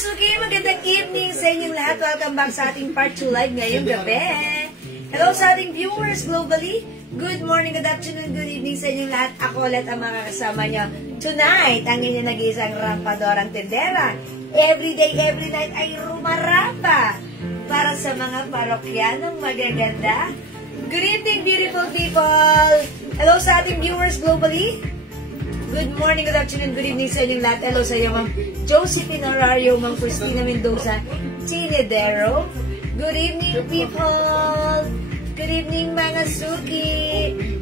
Suki, magandang evening sa inyong lahat. Welcome back sa ating Part 2 Live ngayong gabi. Hello sa ating viewers globally. Good morning, good afternoon, good evening sa inyong lahat. Ako ulit ang mga kasama nyo tonight. Ang inyong nag-iisang rampadorang tendera. Every day, every night ay rumarapa para sa mga parokyanong magaganda. Good evening, beautiful people. Hello sa ating viewers globally. Good morning, good afternoon, good evening sa inyong lahat. Hello sa iyo, Ma'am Josephine Horario, Ma'am Christina Mendoza, Tinedero. Good evening, people. Good evening, mga Suki.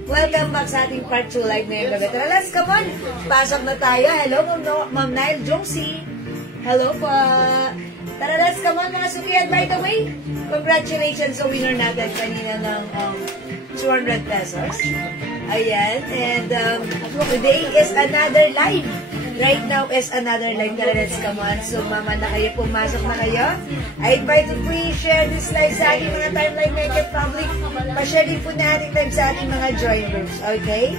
Welcome back sa ating Part 2 Live ngayong gabi. Tara, let's come on. Pasok na tayo. Hello, Ma'am Nile Josie. Hello po. Tara, let's come on, mga Suki. And by the way, congratulations sa winner natin kanina ng 200 pesos. Ayan. And today is another live. Right now is another live. Tara, let's come on. So, mama na kayo, pumasok na kayo. I invite you please share this live sa ating mga timeline naked public. Pa-share din po natin live sa ating mga join rooms. Okay?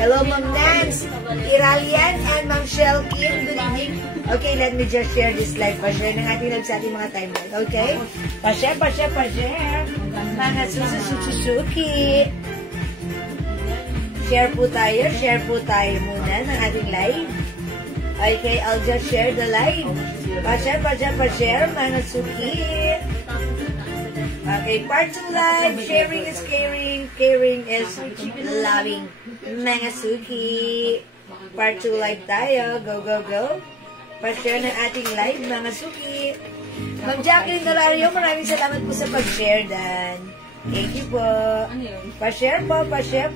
Hello, Ma'am Nance, Iralian, and Ma'am Shell Kim. Good evening. Okay, let me just share this live. Pa-share ng ating live sa ating mga timeline. Okay? Pa-share, pa-share, pa-share. Mga sususuki. Share po tayo muna ng ating live. Okay, I'll just share the live. Pa-share, mga suki. Okay, Part 2 Live. Sharing is caring. Caring is loving. Mga suki. Part 2 Live tayo. Go, go, go. Pa-share ng ating live, mga suki. Ma'am Jacqueline Horario, maraming salamat po sa pag-share, Dan. Thank you po. Pa-share po, pa-share.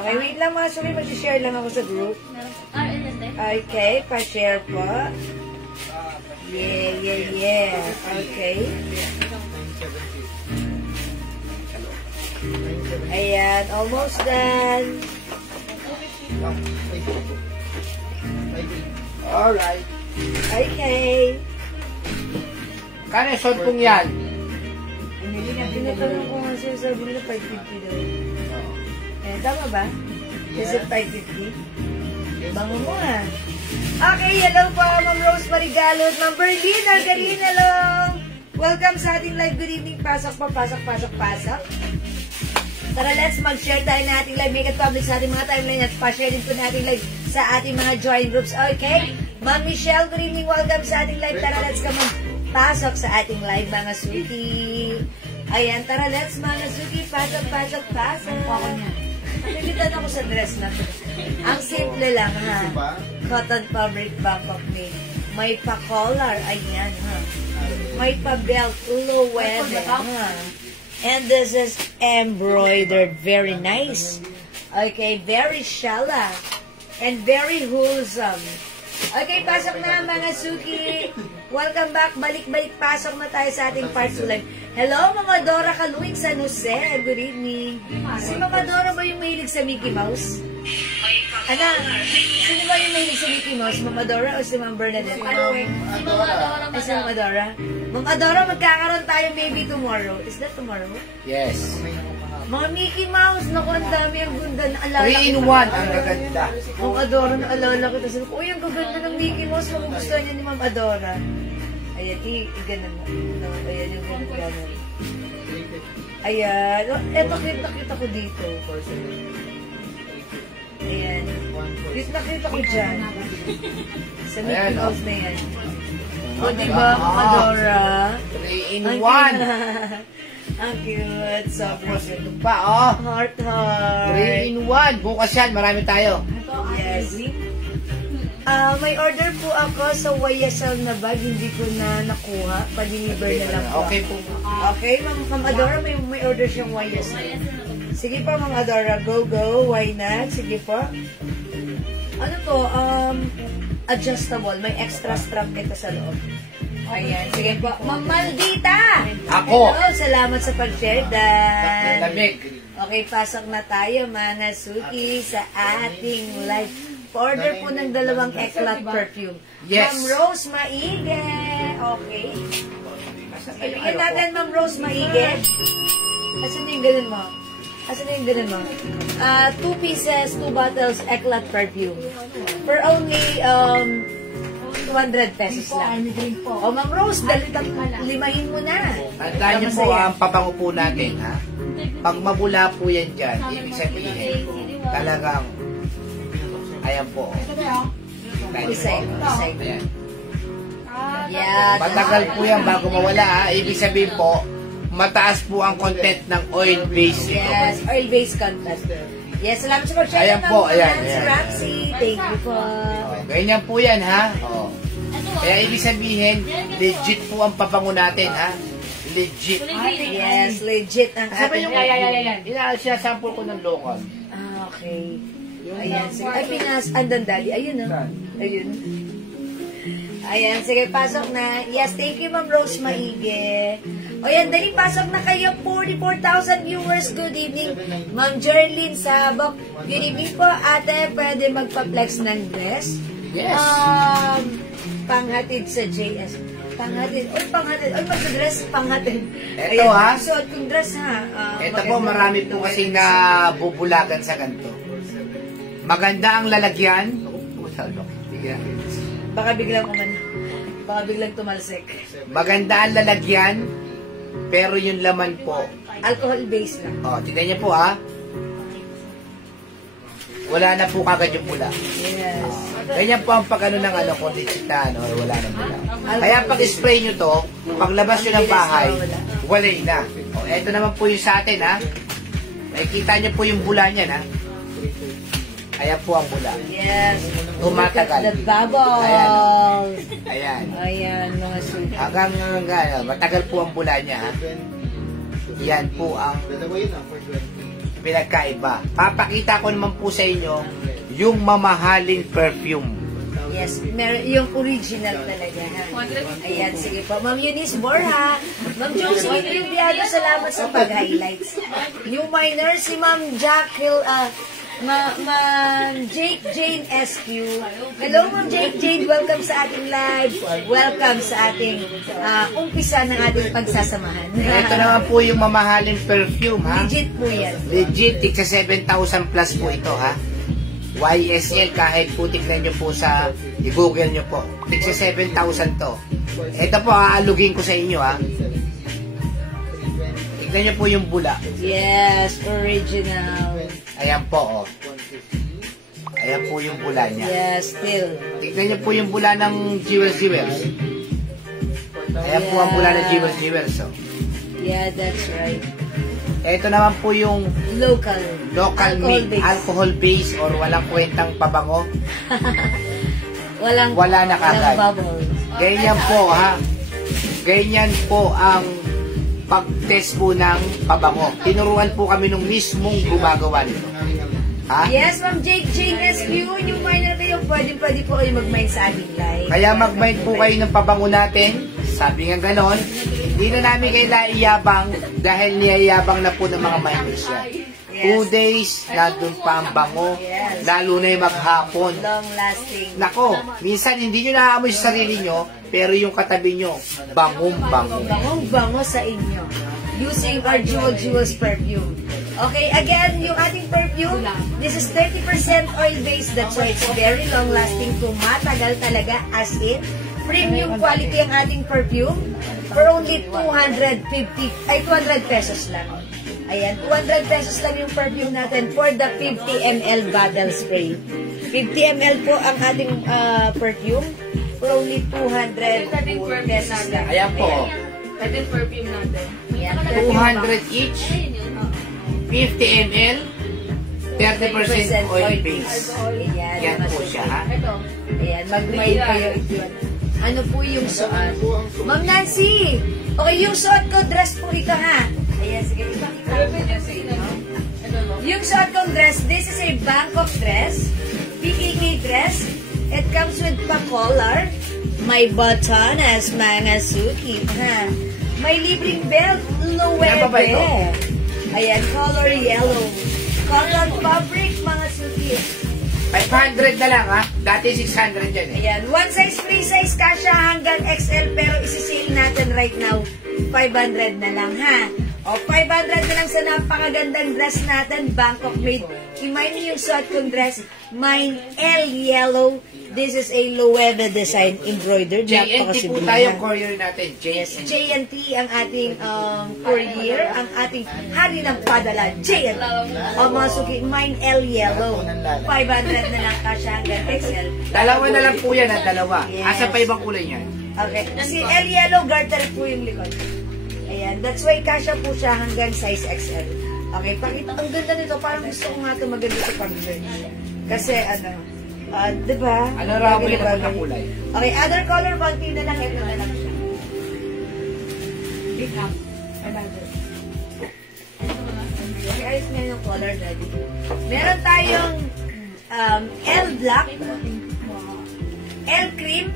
Okay, wait lang mga suki. Mag-share lang ako sa group. Okay, pa-share po. Yeah. Okay. Ayan, almost done. Alright. Okay. Kano son pong yan? Tinatanong ko nga siya, sabi nila 550 daw. Eh, tama ba? Is it 550? Bango mo ah. Okay, hello po, Ma'am Rosemary Galot, Ma'am Berlin Algarin, hello! Welcome sa ating live. Good evening. Pasok. Tara, let's mag-share tayo na ating live. Make it public sa ating mga timeline at pa-share din po natin live sa ating mga join groups. Okay? Ma'am Michelle, good evening. Welcome sa ating live. Tara, let's come on. Pasok sa ating live, mga Suki. Ayan, tara, let's mga Suki. Pasok. Nalitan ako sa dress na to. Ang simple lang, ha? Cotton fabric Bangkok made. May pa-collar, ayan, ha? May pa-belt, low weather, ha? And this is embroidered. Very nice. Okay, very shala. And very wholesome. Okay, pasok na mga Suki. Welcome back. Balik-balik. Pasok na tayo sa ating Part 2 Live. Hello, Mama Dora Kaluing San Jose. Good evening. Si Mama Dora ba yung mahilig sa Mickey Mouse? Ano? Sino ba yung mahilig sa Mickey Mouse? Mama Dora o si Ma'am Bernadette? Si Mama Dora. Mama Dora, magkakaroon tayo maybe tomorrow. Is that tomorrow? Yes. Mga Mickey Mouse, naku, ang dami ang ganda na alala. 3 in 1 ang gaganda. Ma'am Adora, naalala kita. Sabi ko, uy, ang gaganda ng Mickey Mouse. Magugustuhan niya ni Ma'am Adora. Ayan, i-ganon mo. Ayan yung ganon. Ayan. Eto, nakita ko dito. Ayan. Dito nakita ko dyan. Sa Mickey Mouse na yan. O, diba, Ma'am Adora? 3 in 1. Ang cute. Sobrang Ito pa, oh. Heart. 3 in 1. Bukas yan, marami tayo. Yes. May order po ako sa YSL na bag. Hindi ko na nakuha. Pa-deliver na lang po. Okay po. Okay, Ma'am Adora, may order siyang YSL. Sige po, Ma'am Adora. Go. Why not? Sige po. Ano to? Adjustable. May extra strap ito sa loob. Ayan. Sige po. Ma'am Maldita! Ako! Hello, salamat sa pag-share, Dan. Lamig. Okay, pasok na tayo, mga Suki, sa ating live. Order po ng 2 Eclat perfume. Yes. Ma'am Rose Maige. Okay. Ibigyan natin, Ma'am Rose Maige. Asan yung ganun mo? 2 pieces, 2 bottles, Eclat perfume. For only 200 pesos lang. O, Ma'am Rose, limahin mo na. Tandaan niyo po ang pabango po natin, ha? Pag mabula po yan dyan, ibig sabihin, talagang, ayan po. Isay. Ayan. Yan. Matagal po yan bago mawala, ha? Ibig sabihin po, mataas po ang content ng oil-based. Yes, oil-based content. Yes, salamat sa pag-share. Ayan po, ayan. Ramsey, thank you po. Ganyan po yan, ha? Kaya ibig sabihin, legit po ang pabango natin, ha? Legit. Yes, legit ang Sabi ating... yung sinasample ko ng local. Okay. Ayan, sige. Ay, Andan Daddy. Ayun, Ayun. Ayan, sige, pasok na. Yes, thank you, Ma'am Rose Maige. O yan, dali, pasok na kayo. 44,000 viewers. Good evening. Ma'am Jerlyn Sabok. Good evening po, ate. Pwede magpa-flex ng dress? Yes. Panghatid sa JS. Panghatid. Panghatid. Magsa-dress, panghatid. Eto, ha? Suot kong dress, ha? Ito po, marami po kasing nabubulagan sa ganito. Maganda ang lalagyan. Baka biglang tumalsik. Maganda ang lalagyan, pero yung laman po. Alcohol base lang. Tignan niyo po, ha? Wala na po kagad yung bula. Yes. Ganyan po ang pag-ano ng kondensita, wala na bula. Kaya pag-spray nyo to, paglabas nyo ng bahay, walay na. Eto naman po yung sa atin, ha? Nakikita nyo po yung bula niyan, ha? Ayan po ang bula. Yes. Tumatagal. The bubbles. Ayan. Ayan, mga suki. Hanggang matagal po ang bula niya, ha? Yan po ang pinagkaiba. Papakita ko naman po sa inyo yung mamahaling perfume. Yes, yung original talaga, ha? Ayan, sige po. Ma'am Eunice Borja, Ma'am Josephine Lubiado, salamat sa pag-highlights. Yung minor, si Ma'am Jacqueline, Ma'am Jake Jane SQ. Hello, Ma'am Jake Jane. Welcome sa ating live. Welcome sa ating umpisa ng ating pagsasamahan. Ito naman po yung mamahaling perfume, ha? Legit po yan. Legit, tigsa 7,000 plus po ito, ha? YSL, kahit po tignan nyo po sa i-google nyo po. Tigsa 7,000 to. Ito po, aalugin ko sa inyo, ha? Tignan nyo po yung bula. Yes, original. Ayan po, Ayan po yung bula niya. Yes, still. Tignan niyo po yung bula ng Jewels. Ayan po ang bula ng Jewels. Yeah, that's right. Ito naman po yung Local alcohol base or walang kwentang pabango. Wala na kagad. Walang bubble. Ganyan po, ha? Ganyan po ang pag-test po ng pabango. Tinuruan po kami nung mismong gumagawa nito. Ha? Yes, Ma'am Jake Jane SQ, yung minor kayo, pwede po kayo mag-mind sa ating live. Kaya mag-mind po kayo ng pabango natin. Sabi nga ganon, hindi na namin kayo iyabang dahil niyayabang na po ng mga minders yan. 2 days, nandun pa ang bango, lalo na yung maghapon. Long lasting. Nako, minsan hindi nyo naaamoy sa sarili nyo, pero yung katabi nyo, bangong-bango. Bangong-bango sa inyo. Using our Jewels perfume. Okay, again, yung ating perfume, this is 30% oil-based. That's why it's very long-lasting. Tumatagal talaga, as in, premium quality ang ating perfume for only 200 pesos lang. Ayan, 200 pesos lang yung perfume natin for the 50 ml bottle spray. 50 ml po ang ating perfume for only 200 pesos lang. Ayan po. Ito yung perfume natin. 200 each, 50 ml, 30% oil base. Yan po siya, ha? Ayan, mag-mail kayo yun. Ano po yung suot? Ma'am Nancy! Okay, yung suot ko, dress po ito, ha? Ayan, sige, ipakita ko sa inyo. Yung suot kong dress, this is a Bangkok dress, PKK dress. It comes with pa-collar, may buttonas, mga suki, ha? May libreng belt, luwebe. Ayan, color yellow. Cotton fabric, mga suki. 500 na lang, ha? Dati 600 yan, eh. Ayan, one size, free size, kasha hanggang XL, pero isi-sale natin right now, 500 na lang, ha? O, 500 na lang sa napakagandang dress natin, Bangkok made. I-mine niyo yung suot kong dress. Mine L yellow. This is a Loewe design embroidered. JNT po tayo, courier natin. Yes, JNT ang ating courier, ang ating hari ng padala, JNT. O mga suki, mine L yellow. 500 na lang kasya hanggang XL. Dalawa na lang po yan, dalawa. Yes. Asa pa ibang kulay niyan? Okay. Si L yellow, garter po yung likod. Ayan. That's why kasya po siya hanggang size XL. Okay. Pakita. Ang ganda nito. Parang gusto ko nga ito maganda sa pag-merge. Kasi diba? Ano raw po yung na kulay? Okay. Other color, konti na lang. Ito na lang siya. Big up. Okay. Ayos nga yung color, daddy. Meron tayong L black, L cream,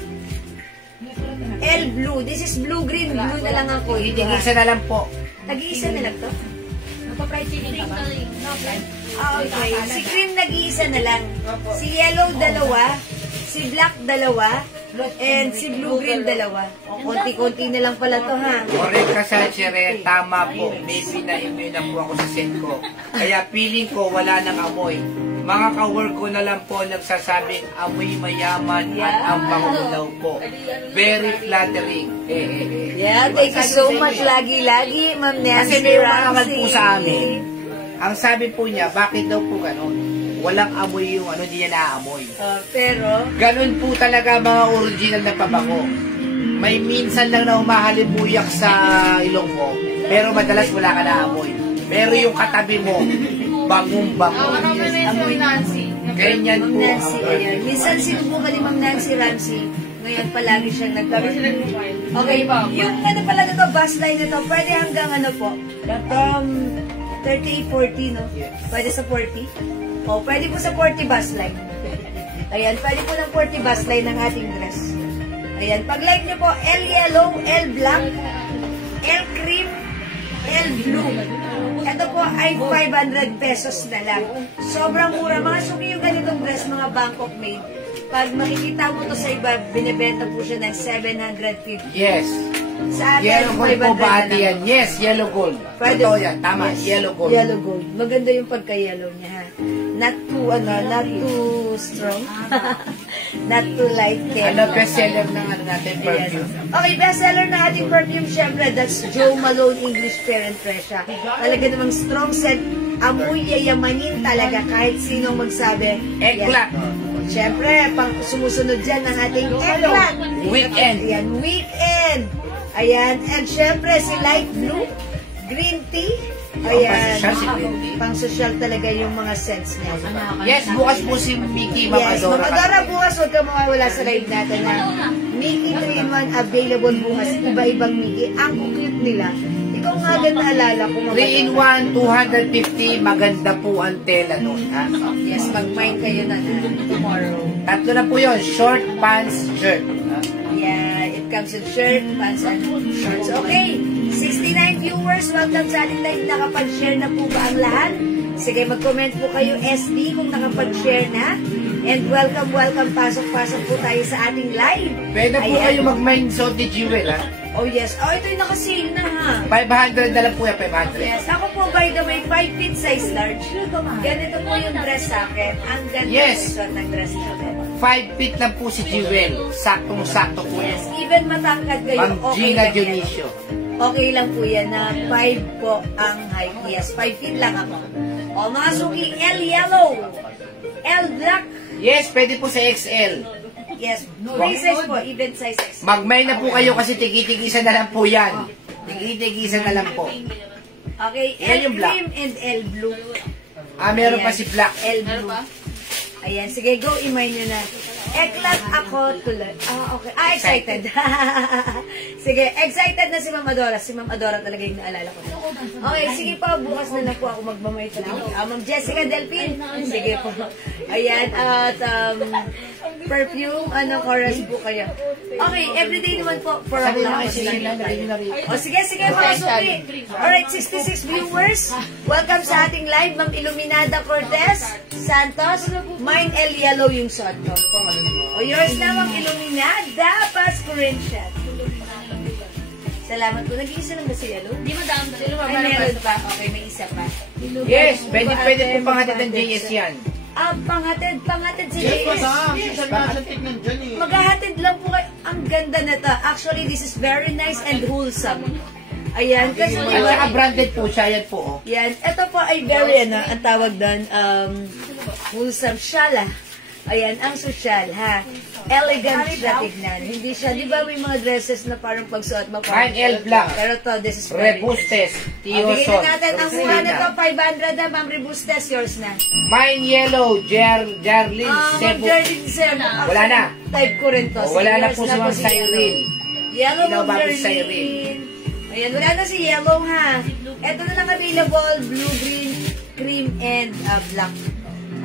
L blue. This is blue-green. Blue na lang ako. Isa na lang po. Nag-iisa na lang to? Nagpa-fried chicken ka ba? No, fried. Okay. Si cream nag-iisa na lang. Si yellow, dalawa. Si black, dalawa. And si blue-green, dalawa. O, konti-konti na lang pala to, ha? Correct ka sa Chere, tama po. Maybe na-immune na po ako sa set ko. Kaya feeling ko wala nang amoy. Mga ka-work ko na lang po nagsasabing amoy mayaman at ang pangulaw po. Very flattering. Yeah, thank you so much. Lagi-lagi, Ma'am Nancy Kasi may umangamal Ramsey. po sa amin. Ang sabi po niya, bakit daw po gano'n? Walang amoy yung hindi niya naamoy. Pero, Ganun po talaga mga original na pabango. May minsan lang na humahalimuyak sa ilong mo, pero madalas wala ka na amoy. Pero yung katabi mo, bangong-bango. Amoy Nancy. Ganyan Ma'am po. Nancy, ayan. Minsan sinubukan ni Ma'am Nancy Ramsey. Ngayon palagi siyang nagkakaroon. Okay, yung pala na to, bus line na to, pwede hanggang po, from 30, 40, no? Pwede sa 40. O, pwede po sa 40 bus line. Ayan, pwede po ng 40 bus line ng ating dress. Ayan, pag like nyo po, L yellow, L black, L cream, L blue. Ito po ay 500 pesos na lang. Sobrang mura. Mga suki yung ganitong dress, mga Bangkok made. Pag makikita mo to sa iba, binibenta po siya ng 750. Yes. Sa atin, Yellow gold po 500 ba na lang. yan? Yes, yellow gold. Totoo yan, tama. Yes. Yellow gold. Yellow gold. Maganda yung pagka-yellow niya, ha? Not too, not too strong. Not too light. Bestseller ng natin perfume. Okay, bestseller na ating perfume, syempre, that's Joe Malone English Fair and Fresh. Talaga namang strong scent. Amoy yayamanin talaga kahit sino magsabi. Eklat. Syempre, sumusunod dyan ang ating eklat. Weekend. Ayan, weekend. Ayan, and syempre si light blue, green tea. Ayan, Pang-social si green tea. pang-social talaga yung mga scents niya. Yes, bukas po si Mickey Yes, Mamadora. Mamadora bukas, huwag ka mawawala sa live natin na Mickey 3-in-1 available bukas, iba-ibang Mickey. Ang cute nila. Ikaw nga agad naalala ko. 3-in-1, 250, maganda po ang tela nun, ha? Yes, mag-mine kayo na tomorrow. Tatlo na po yun, short pants, shirt. Ha? Yeah, it comes with shirt, pants, and shorts. Okay, 69 viewers, welcome sa ating live. Nakapag-share na po ba ang lahat? Sige, mag-comment po kayo, SD, kung nakapag-share na. And welcome, pasok-pasok po tayo sa ating live. Pwede po Ayan. kayo mag-mind so the jewel, ha? Oh yes, oh ito yung nakasale na ha. 500 na lang po yan, 500. Yes, ako po by the way, 5 feet size large. Ganito po yung dress sa akin. Ang ganda Yes. ng dress sa akin. 5 feet lang po si Jewel. Saktong-sakto po Yes, yan. even matangkad kayo, Ma'am okay Gina lang yan. Dionisio. Okay lang po yan na 5 po ang height. Yes, 5 feet lang ako. O mga suki, L yellow, L black, Yes, pwede po sa XL. yes, free size po, even size X. Mag-mail na po kayo kasi tigi-tigisa na lang po yan. Tigi-tigisa na lang po. Okay, Yan L yung black. cream and L blue. Meron pa Ayan, si Black. L blue. Ayan, sige, go, imay nyo na. Eklat ako tulad. Okay. Excited. Sige, excited na si Ma'am Adora. Si Ma'am Adora talaga yung naalala ko. Okay, sige po, bukas na lang po ako magmamay talaga. Ma'am Jessica Delpin. Sige po. Ayan, at perfume, chorus po kayo. Okay, everyday naman po. For a lang. O sige, mga suki. Alright, 66 viewers. Welcome sa ating live, Ma'am Iluminada Cortez Santos. Mine L yellow yung shot ko. O yours na, Ma'am Iluminada. Pass screenshot. Salamat po. Nag-iisa lang ba si Yellow? Hindi madami. Sino ba? Ay, meron pa. Okay, may isa pa. Yes, pwede po panghatid ng JS yan. Panghatid si Yes, JS. Yes, Maghahatid lang po kayo. Ang ganda na to. Actually, this is very nice and wholesome. Ayan, kasi At saka branded po siya, yan po. Oh. yan. Ito po ay very, ang tawag doon, wholesome shala. Ayan, ang social, ha? Elegant siya tignan. Hindi siya, di ba may mga dresses na parang pagsuot mo? Mine L Black. Pero to, this is very Rebustes. Bigyan Tioson. na natin. Ang mura na to, 500 na, Ma'am Rebustes, yours na. Mine Yellow. Jarlin. Ma'am Cebu. Jardine Seb. Wala na. Type ko rin to. Oh, wala na Yours po si Ma'am si Cyril. Yellow, Ilaw Ma'am bago si Jardine. Ayan, wala na si Yellow, ha. Ito na lang available, blue, green, cream, and black.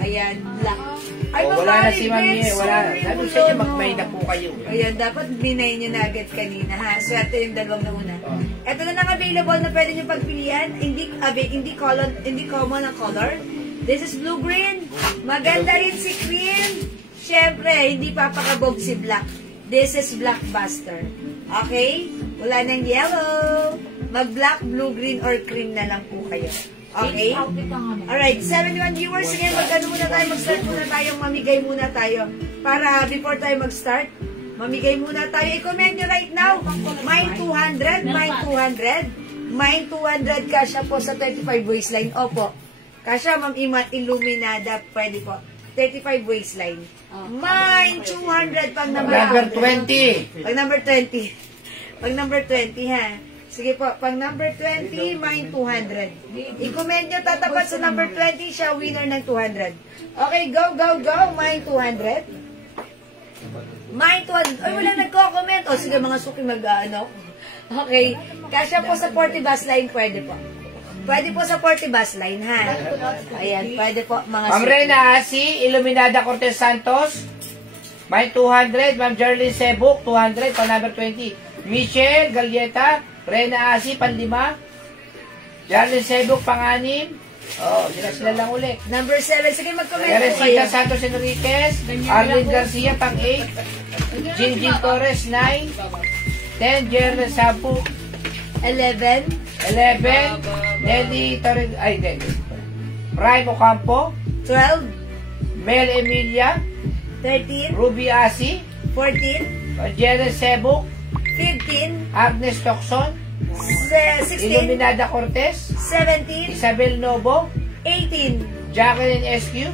Ayan, black. Ay, Oh, wala na si Ma'am Maribel, Ye. Wala. sorry, Sabi bulo, sa inyo, no. magmay na po kayo. Ayan, dapat binay nyo na agad kanina, ha? Swerte yung dalawang nauna. Oh. Ito na lang available na pwede nyo pagpilian. Hindi common ang color. This is blue-green. Maganda rin si cream. Siyempre, hindi papakabog si black. This is blockbuster. Okay? Wala nang yellow. Mag-black, blue-green, or cream na lang po kayo. Okay? Alright, 71 viewers. Sige, mag-ano muna tayo. Mag-start muna tayo. Mamigay muna tayo. Para before tayo mag-start, mamigay muna tayo. I-comment nyo right now. Mine 200. Mine 200. Mine 200. Kasya po sa 35 waistline. Opo. Kasya, Ma'am Illuminada. Pwede po. 35 waistline. Mine 200 pag number Number 20. Pag number 20. Pag number 20, ha? Sige po, pag number 20, mine 200. I-comment nyo, tatapat sa number 20, siya winner ng 200. Okay, go, go, go, mine 200. Mine 200. Ay, wala nagko-comment. O, sige, mga suki mag-ano. Okay, kasya po sa 40 bus line, pwede po. Pwede po sa 40 bus line, ha? Ayan, pwede po, mga Ma'am suki. Rena Asi, Iluminada Cortez Santos. Mine 200. Ma'am Jarlin Sebuk, 200. Pang number 20. Michelle Gaglieta. Rena Asi, panlima. Jarlin Sebuk, pang-anim. Oh, sila lang ulit. Number 7, sige, mag-comment po Teresita kayo. Santos Enriquez. Arlene Garcia, pang-8. Jinjin Torres, 9. 10. Jerry Sabuk, 11, 11. Nelly Torres, ay, Nelly. Prime Ocampo. 12, Mel Emilia. 13, Ruby Asi. 14, Jerry Sebuk. 15, Agnes Tocson. 16, Iluminada Cortez. 17, Isabel Novo. 18, Jacqueline SQ.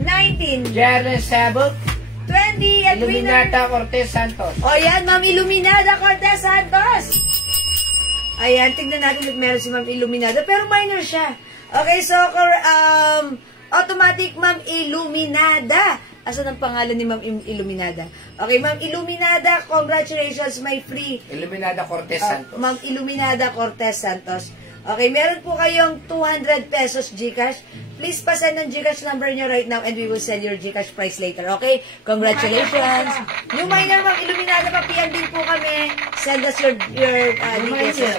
19, Jaren Sabuk. 20, at winner. Iluminata Cortez Santos. O yan, Ma'am Illuminada Cortez Santos. Ayan, tignan natin if meron si Ma'am Illuminada. Pero minor siya. Okay, so, automatic Ma'am Illuminada. Asan ang pangalan ni Ma'am Illuminada? Okay, Ma'am Illuminada, congratulations, my free. Iluminada Cortez Santos. Ma'am Illuminada Cortez Santos. Okay, meron po kayong 200 pesos GCash. Please pasend ng GCash number nyo right now and we will sell your GCash price later. Okay? Congratulations. New minor, Ma'am Illuminada, papian din po kami. Send us your details.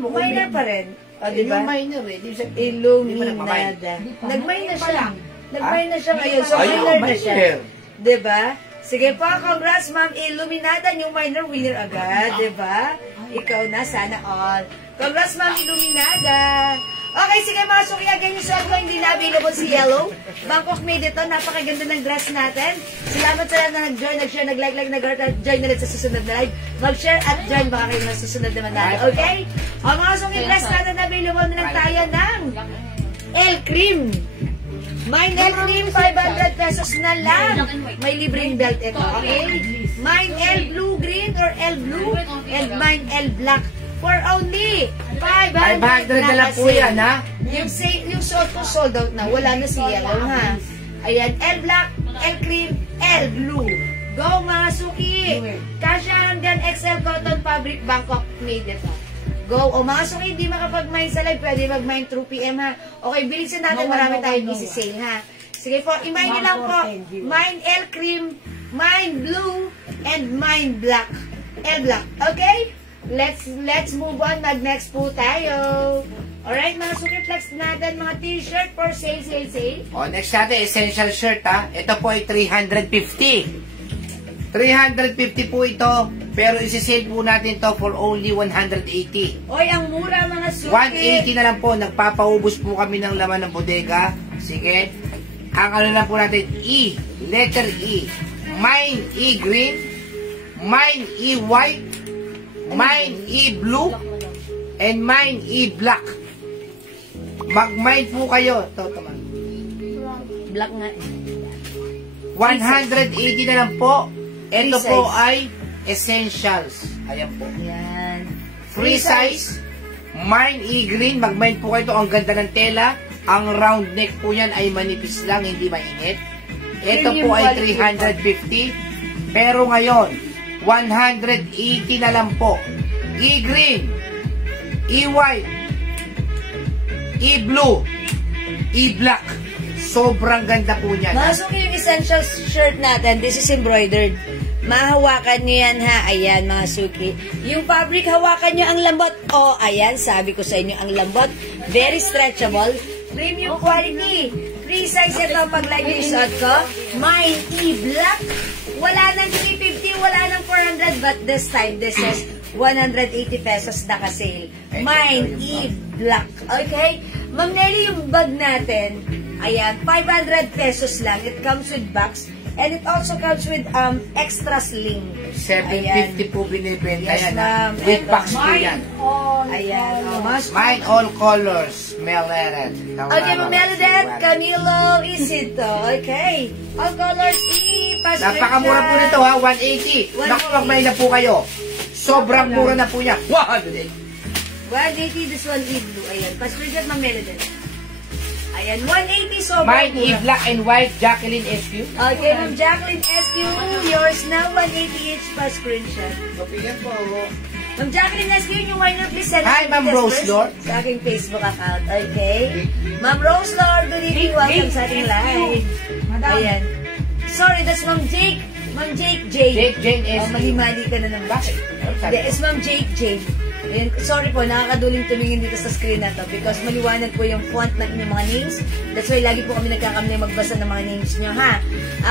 Minor pa rin. O, diba? Yung minor eh. Illuminada. Nag-minor siya. Nag-minor siya ngayon. So, Ayun, minor na minor. siya. Diba? Sige po, congrats, Ma'am Illuminada. New minor winner agad. Diba? Ikaw na, sana all. Congrats, Ma'am Illuminada. Okay, sige mga suki, again yung suot ko, hindi na available si Yellow. Bangkok made ito, napakaganda ng dress natin. Salamat sa lahat na nag-join, nag-share, nag-like, nag-heart, at join na rin sa susunod na live. Mag-share at join baka kayo na susunod naman natin, okay? O mga suki, dress natin, available na lang tayo ng L Cream. Mine L Cream, 500 pesos na lang. May libreng belt ito, okay? Mine L Blue Green or L Blue and mine L Black. For only 500 500 na lang po yan, ha? Yung suot ko sold out na. Wala na si Yellow, ha? Ayan, L Black, L Cream, L Blue. Go, mga suki! Kasha hanggang XL Cotton Fabric Bangkok made ito. Go. O mga suki, hindi makapag-mine sa live. Pwede mag-mine through PM, ha? Okay, bilisan natin. Marami tayong easy sale, ha? Sige po, i-mine nyo lang po. Mine L Cream, mine Blue, and mine Black. L Black. Okay? Let's move on. Mag-next po tayo. Alright, mga suki, flex natin mga t-shirt for sale. O, next natin, essential shirt, ha? Ito po ay 350. 350 po ito, pero isi-sale po natin to for only 180. Oy, ang mura mga suki. 180 na lang po, nagpapaubos po kami ng laman ng bodega. Sige. Ang ano lang po natin, E, letter E. Mine E green, mine E white, mine E blue, and mine E black. Mag-mine po kayo. Ito, tama. Black nga. 180 na lang po. Ito Free po size. ay essentials. Ayan po. Yan. Free size. Mine E green. Mag-mine po kayo ito. Ang ganda ng tela. Ang round neck po yan ay manipis lang, hindi mainit. Ito po ay 350. Pero ngayon, 180 na lang po. E green, E white, E blue, E black. Sobrang ganda po niyan. Mga suki, yung essential shirt natin, this is embroidered. Mahawakan nyo yan ha. Ayan mga suki. Yung fabric, hawakan nyo ang lambot. Oh, ayan, sabi ko sa inyo, ang lambot. Very stretchable. Premium quality. Free size ito pag like yung suot ko. Mine E black. Wala nang 350, wala nang 400, but this time, this is 180 pesos naka-sale. Mine E black. Okay? Ma'am Nelly, yung bag natin, ayan, 500 pesos lang. It comes with box. And it also comes with extra sling. 750 po binibenta Yes, yan. ma'am. With Eto. box po yan. Ayan. Mine all colors. Meleret. Okay, Melodette, Camilo, Isidro. Okay. All colors, Napakamura po nito ha. 180. Naku, magmay na po kayo. Sobrang mura na po niya. 180. 180, this one is blue. Ayan. Pascription, Ma'am Melodette. Ayan, 180 sobrang Mine E mura. black and white. Jacqueline SQ. Okay, Ma'am Jacqueline SQ, yours na 180 each pa screenshot. Papigan po. Ma'am Jacqueline SQ, yung wine na please send Hi, it Ma'am to us Rose first Lord. sa aking Facebook account. Okay? Ma'am Rose Lord, good evening. Welcome sa ating live. Ayan. Sorry, that's Ma'am Jake. Ma'am Jake Jane. Jane SQ. Oh, mali-mali ka na naman. Bakit? Hindi, it's Ma'am Jake Jane. Ayan, sorry po, nakakaduling tumingin dito sa screen na to because maliwanag po yung font ng inyong mga names. That's why lagi po kami nagkakamali magbasa ng mga names nyo, ha?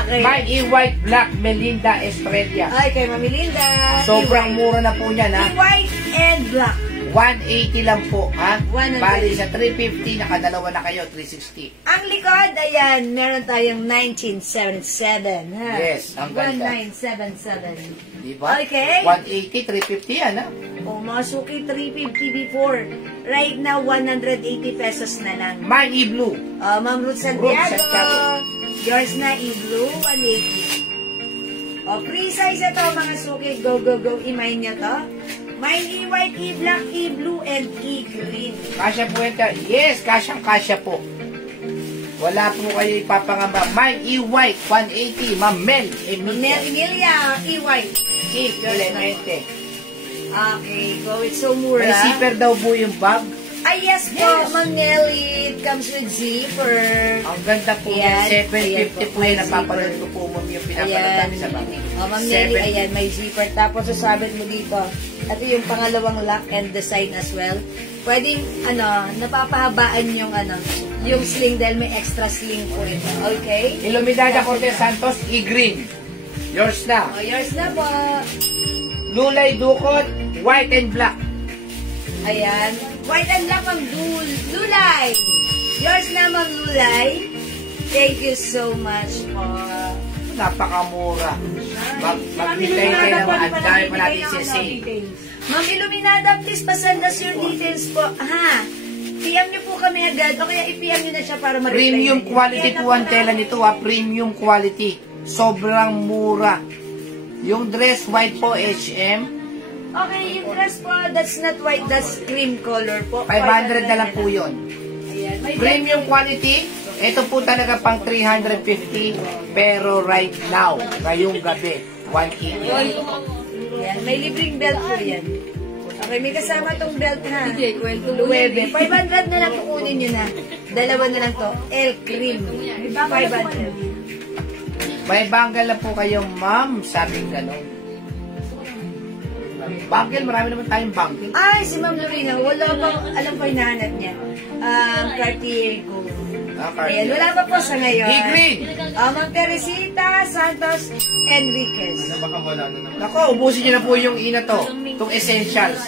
Okay. Mine E white black. Melinda Estrella. Ay, kay Mami Linda. Sobrang mura na po niyan ha. White and black. 180 lang po ha. 180. Bali sa 350, nakadalawa na kayo, 360. Ang likod, ayan, meron tayong 1977, ha? Yes, ang ganda. 1977. Diba? Okay. 180, 350 yan ha. O, mga suki, 350 before. Right now, 180 pesos na lang. Mine E blue. Ma'am Ruth Ruth Santiago. Santiago. Yours na, E-Blue, 180. O, free size ito, mga suki. Go, go, go. I-mine nyo to. Mine E-White, E-Black, E-Blue, and E-Green. Kasya po ito. Yes, kasyang-kasya po. Wala po kayo ipapangamba. Mine E white, 180. Ma'am Mel Mel Emilia, E-White. Keep Clemente. Okay, go. It's so mura. May zipper daw po yung bag. Ay, yes po, Ma'am Nelly. It comes with zipper. Ang ganda po Ayan, yan. 750 ayan po po, yan. may Napapanood ko po mo yung pinapanood Ayan. namin sa bag. Ma'am Nelly, ayan, may zipper. Tapos sasabit mo dito. Ito yung pangalawang lock and design as well. Pwedeng, napapahabaan yung sling dahil may extra sling po ito. Okay? Illuminada Cortez Santos, E-green. Yours na. O, yours na po. Lulay Dukot, white and black. Ayan. White and black, Ma'am Lulay. Yours na, Ma'am Lulay. Thank you so much po. Napakamura. Magbigay kayo naman at dahil pa natin sisay. Ma'am Illuminada, please pasend us your details po. Ha? PM niyo po kami agad o kaya i-PM niyo na siya para ma-reply. Premium na niyo. quality po ang tela nito ha. Premium quality. Sobrang mura. Yung dress white po, H&M. Okay, yung dress po, that's not white, that's cream color po. 500 na lang po yun. Ayan. May Premium quality. Ito po talaga pang 350. Pero right now, ngayong gabi, 180. Ayan, may libreng belt po yan. Okay, may kasama tong belt ha. Luwebe. 500 na lang kukunin nyo na. Dalawa na lang to. El cream. 500. May banggal na po kayo, ma'am. Sabing gano'n. Banggal, marami naman tayong banggal. Ay, si Ma'am Lorena, wala pang, alam ko hinahanap niya. Cartier Gold. Ayan, wala pa po sa ngayon. Green. Ma'am Teresita Santos Enriquez. Baka wala na naman. Nako, ubusin nyo na po yung ina to. Itong essentials.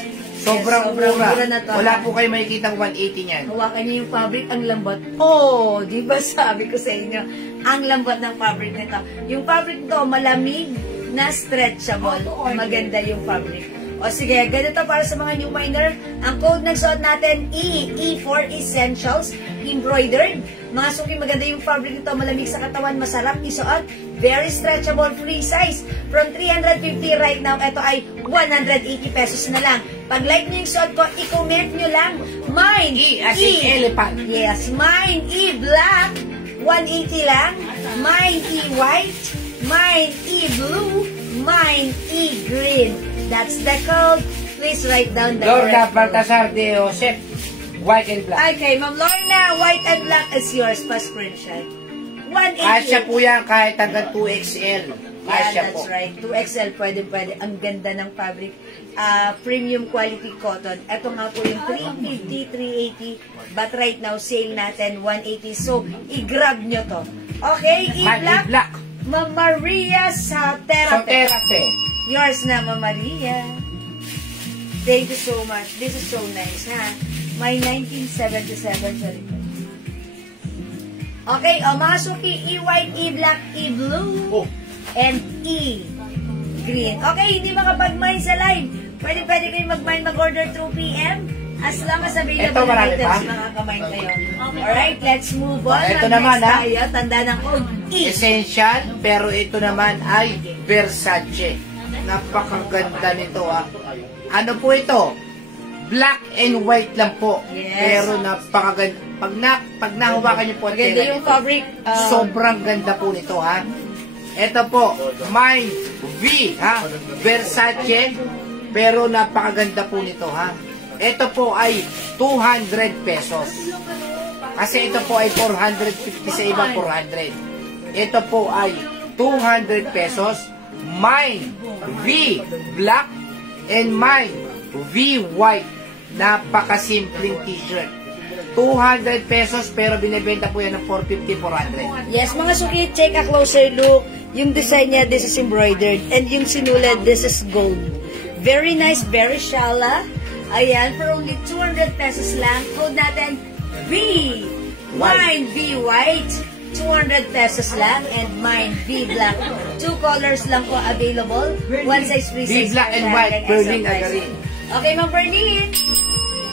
Sobrang sobrang mura. mura na to, Wala ha? po kayo makikitang 180 niyan. Hawakan niyo yung fabric, ang lambot. Oh, di ba sabi ko sa inyo, ang lambot ng fabric nito. Yung fabric nito, malamig na stretchable. Maganda yung fabric. O sige, ganito para sa mga new miner. Ang code ng suot natin, E for Essentials, embroidered. Mga suki, maganda yung fabric nito, malamig sa katawan, masarap isuot, very stretchable, free size. From 350 right now, ito ay 180 pesos na lang. Pag like nyo yung suot ko, i-comment nyo lang, mine, E as in elephant. Yes, mine, E black, 180 lang. Mine, E white. Mine, E blue. Mine, E green. That's the code. Please write down the Lorna correct code. Baltasar de Josep. White and black. Okay, Ma'am Lorna, white and black is yours. Pa-screenshot. 180. Kasya po yan kahit hanggang 2XL. Yeah, Kasya that's po. right. 2XL, pwede. Ang ganda ng fabric. Premium quality cotton. Ito nga po yung 350, 380. But right now, sale natin, 180. So, i-grab nyo to. Okay, Black. i-black. Ma'am Maria sa So, therapy. therapy. Yours na, Ma'am Maria. Thank you so much. This is so nice, ha? My 1977 sa likod. Okay, mga suki, E-white, E-black, E-blue, and E-green. Okay, hindi makapag-mine sa live. Pwede kayo mag-mine, mag-order through PM. As long as available Ito, marami items, pa? makaka-mine kayo. Alright, let's move on. Ito Next naman, ha? tayo, tanda ng code E. Essential, pero ito naman ay Versace. Napakaganda nito, ah. Ano po ito? Black and white lang po. Yes. Pero napakaganda. Pag nahawakan niyo po ang Maganda tela yung nito, fabric. sobrang ganda po nito, ha. Ito po, Mine V, ha. Versace, pero napakaganda po nito, ha. Ito po ay 200 pesos. Kasi ito po ay 450 sa iba, 400. Ito po ay 200 pesos. Mine V black and mine V white. Napakasimpleng t-shirt. 200 pesos pero binibenta po yan ng 450, 400. Yes, mga suki, take a closer look. Yung design niya, this is embroidered. And yung sinulad, this is gold. Very nice, very shala. Ayan, for only 200 pesos lang. Code natin, V. Mine V white. 200 pesos lang. And mine V black. 2 colors lang po available. One size, free V size. black and white, Perlin Agarin. Okay, Ma'am Perlin.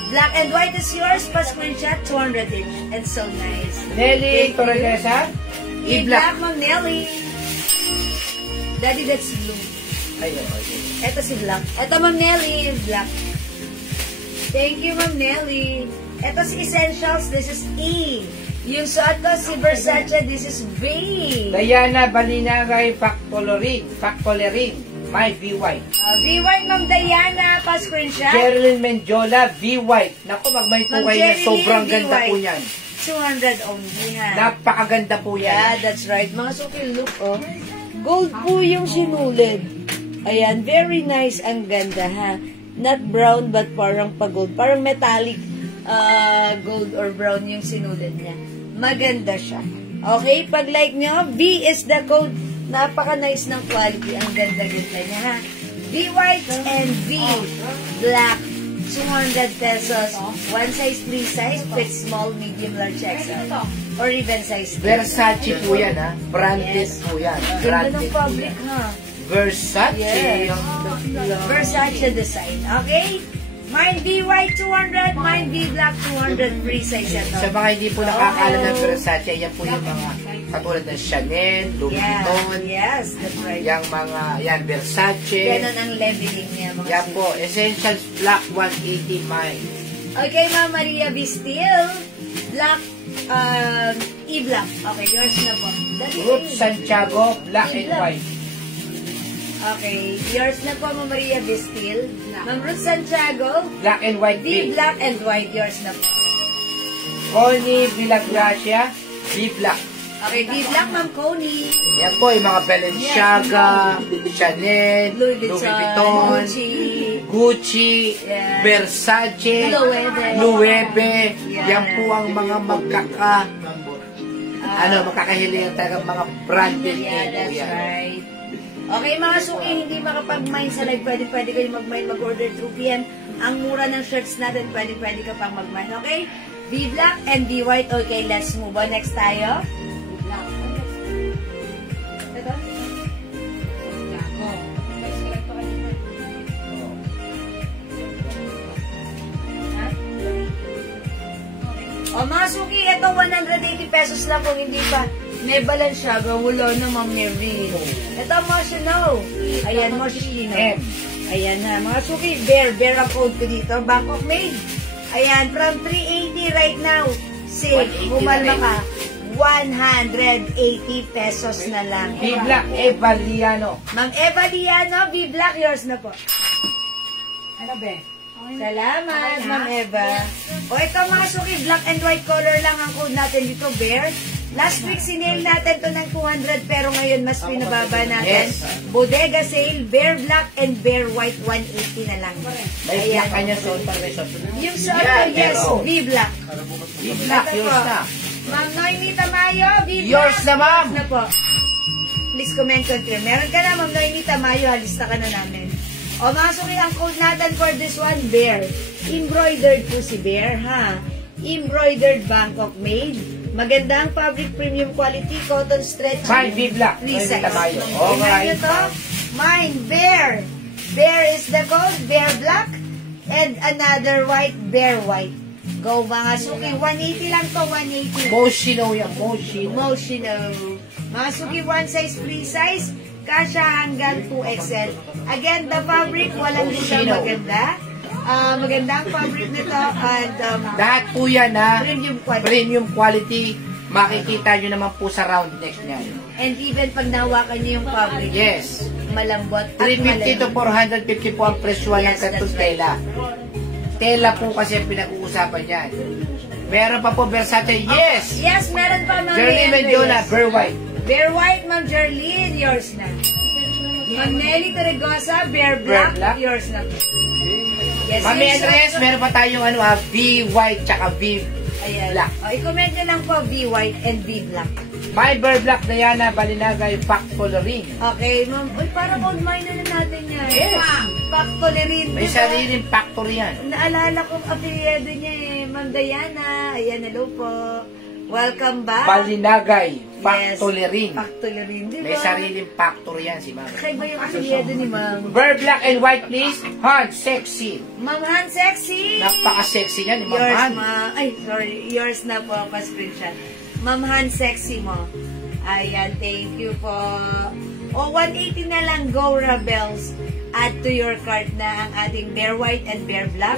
Black and white is yours. Pa-screenshot, 200 each. And so nice. Nelly Torregresa, E E-black. black, Ma'am Nelly. Daddy, that's blue. Ayun, okay. Ito si black. Ito, Ma'am Nelly, black. Thank you, Ma'am Nelly. Ito si Essentials, this is E. Yung suot ko, si Versace, this is V. Diana Balinagay Factolerin, my V white. V white, Ma'am Diana, pa-screenshot. Sherilyn Menjola, V white. Naku, magmay po Ma'am kayo na Sherilyn, sobrang V ganda po white. yan. 200 only, ha? Napakaganda po Yeah, yan. that's right. Mga suki, look, oh. Gold po yung sinulid. Ayan, very nice. Ang ganda, ha? Not brown, but parang pa-gold. Parang metallic gold or brown yung sinulid niya. Maganda siya. Okay, pag like nyo, V is the code. Napaka-nice ng quality. Ang ganda-ganda niya, ha? V white and V black. 200 pesos. One size, three size. Fit small, medium, large, XL. Or even size 3. Versace po yan, ha? Branded Yes. po yan. Ganda ng Branded po fabric, yan. ha? Versace. Yes. Versace design. Okay? Mine V white 200, mine V black 200, free size ito. Sa mga hindi po nakakaalam ng Versace, yan po yung mga katulad ng Chanel, Louis Yeah. Vuitton, Yes, that's right. yung mga, yan, Versace. Ganon ang leveling niya, mga Yan suki. po, Essentials Black 180 mine. Okay, Ma'am Maria B. Steele. Black, E-black. Okay, yours na po. Ruth Santiago, Black and E-black. white. Okay, yours na po, Ma'am Maria B. Steele. Ma'am Ruth Santiago. Black and white V V. black and white, yours na po. Connie Villagracia, V black. Okay, V black, Ma'am Coney. Yan po, yung mga Balenciaga, Chanel, Louis Vuitton, Gucci, Yeah. Versace, Loewe. Loewe. Yeah. Yan po ang mga makakahiling talaga mga branded Yeah, name po that's yan. right. Okay, mga suki, hindi makapag-mine sa live. Pwede kayo mag-mine, mag-order through PM. Ang mura ng shirts natin, pwede ka pang mag-mine. Okay? Be black and be white. Okay, let's move on. Next tayo. Ito? O mga suki, ito 180 pesos lang kung hindi pa may Balenciaga, wala na Ma'am Mary. Ito Moschino. Ayan, Moschino. Ayan na, mga suki, bear ang code ko dito. Bangkok made. Ayan, from 380 right now. Sale, 180 kumalma na ka. 180 pesos na lang. B-Black Eva Liano. Ma'am Eva Liano, B-Black, yours na po. Ano be? Salamat, Ma'am Eva. O ito mga suki, black and white color lang ang code natin dito, Bear. Last week, sinale natin to ng 200, pero ngayon mas pinababa natin. Yes. Bodega sale, Bear black and Bear white, 180 na lang. May black kanya suot para may suot. Yung suot ko, yes, B-black. B-Black, Ito yours po. na. Ma'am Noymita Mayo, B-black. Yours na, ma'am. Yours na po. Please comment confirm. Meron ka na, Ma'am Noymita Mayo, halista ka na namin. O mga suki, ang code natin for this one, Bear. Embroidered po si Bear, ha? Embroidered Bangkok made. Magandang fabric, premium quality, cotton stretch. Mine, B-Black. Free size. Noymita Mayo. Tingnan nyo Alright. to. Mine, Bear. Bear is the code, Bear black. And another white, Bear white. Go mga suki, 180 lang to, 180. Moschino yan, Moschino. Emotional. Mga suki, one size, free size. Kasha hanggang 2XL. Again, the fabric, walang dito maganda. Magandang fabric nito. And Lahat po yan ha. premium quality. Premium quality. Makikita nyo naman po sa round neck niya. And even pag nahawakan nyo yung fabric, Yes. malambot at 350 to 450 po ang presyo ng Yes, katong that's right. tela. Tela po kasi ang pinag-uusapan yan. Meron pa po Versace. Yes! Yes, meron pa, Ma'am Jeremy Mendiola, Andres. Bear White. Bear white, Ma'am Jerlyn, yours na. Ma'am Nelly Torregosa, Bear black, Black. yours na. Yes, Mami yes, Andres, so- meron pa tayong V White tsaka V Ayan. Black. O, i-comment nyo lang po V white and V black. My Bear Black, Diana Balinagay, Factory Ring. Okay, ma'am. Uy, parang old miner na natin yan. Yes. Factory May sariling factory yan. Naalala kong apelyido niya eh, Ma'am Diana. Ayan, hello po. Welcome back. Balinagay, Factory Ring. Factory rin, di ba? May sariling factory yan si Ma'am. Kakaiba yung apelyido ni Ma'am. Bear Black and White, please. Han, sexy. Ma'am Han Sexy. Napaka-sexy niya ni Ma'am Yours, Han. Ay, sorry. Yours na po ang pa-screenshot. Ma'am Han Sexy mo. Ayan, thank you po. O, 180 na lang, go Rebels. Add to your cart na ang ating Bear White and Bear Black.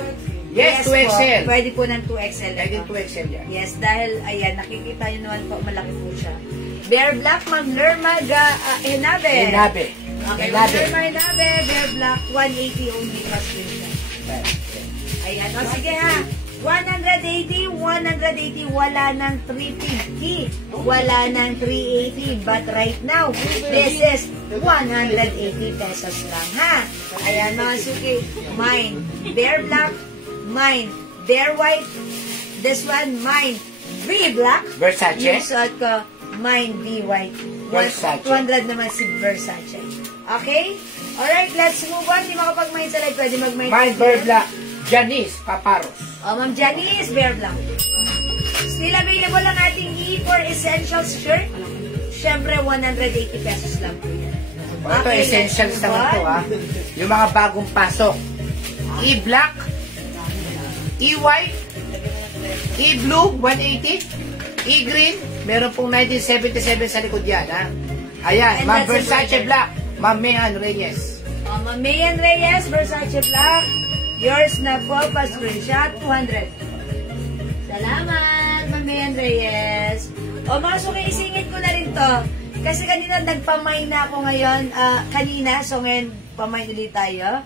Yes, po. 2XL. Pwede po ng 2XL. Pwede ito. 2XL yan. Yes, dahil, ayan, nakikita nyo naman po, malaki po siya. Bear Black, Ma'am Lerma Henabe. Hinabe. Okay, Ma'am Hinabe. Lerma Henabe, Bear Black, 180 only pa-screenshot. Ayan, o sige ha. 180, wala ng 350, wala ng 380, but right now, this is 180 pesos lang, ha? Ayan, mga suki, mine, Bear Black, mine, Bear White, this one, mine, V Black, Versace. yung suot ko, mine, V White, Versace. 200 naman si Versace. Okay? Alright, let's move on. Hindi makapag-mine sa live, pwede mag-mine. My Bear Black, Janice Paparos. Oh, Ma'am Janice, Bear Black. Still available ang ating E4 Essentials shirt. Siyempre, 180 pesos lang po yan. Ito, Okay, essentials let's move naman to, on. ha. Yung mga bagong pasok. E-Black, E-White, E-Blue, 180, E-Green, meron pong 1977 sa likod yan, ha. Ayan, And Ma'am that's Versace embroidered. Black, Ma'am Mehan Reyes. Oh, Ma'am Mayan Reyes, Versace Black. Yours na po, pa-screenshot, 200. Salamat, Ma'am Mayan Reyes. O, mga suki, isingit ko na rin to. Kasi kanina nagpamay na ako ngayon, kanina, so ngayon, pamay ulit tayo.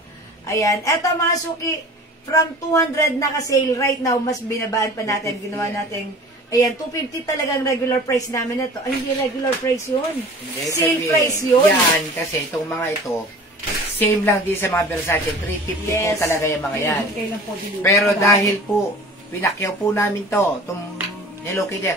Ayan, eto mga suki, from 200 naka-sale right now, mas binabaan pa natin, ginawa natin. Ayan, 250 talagang regular price namin na to. Ay, hindi regular price yun. Sale price yun. Yan, kasi itong mga ito, same lang din sa mga Versace, 350 po Yes. talaga yung mga yan. Pero dahil po, pinakyaw po namin to, itong Hello Kitty,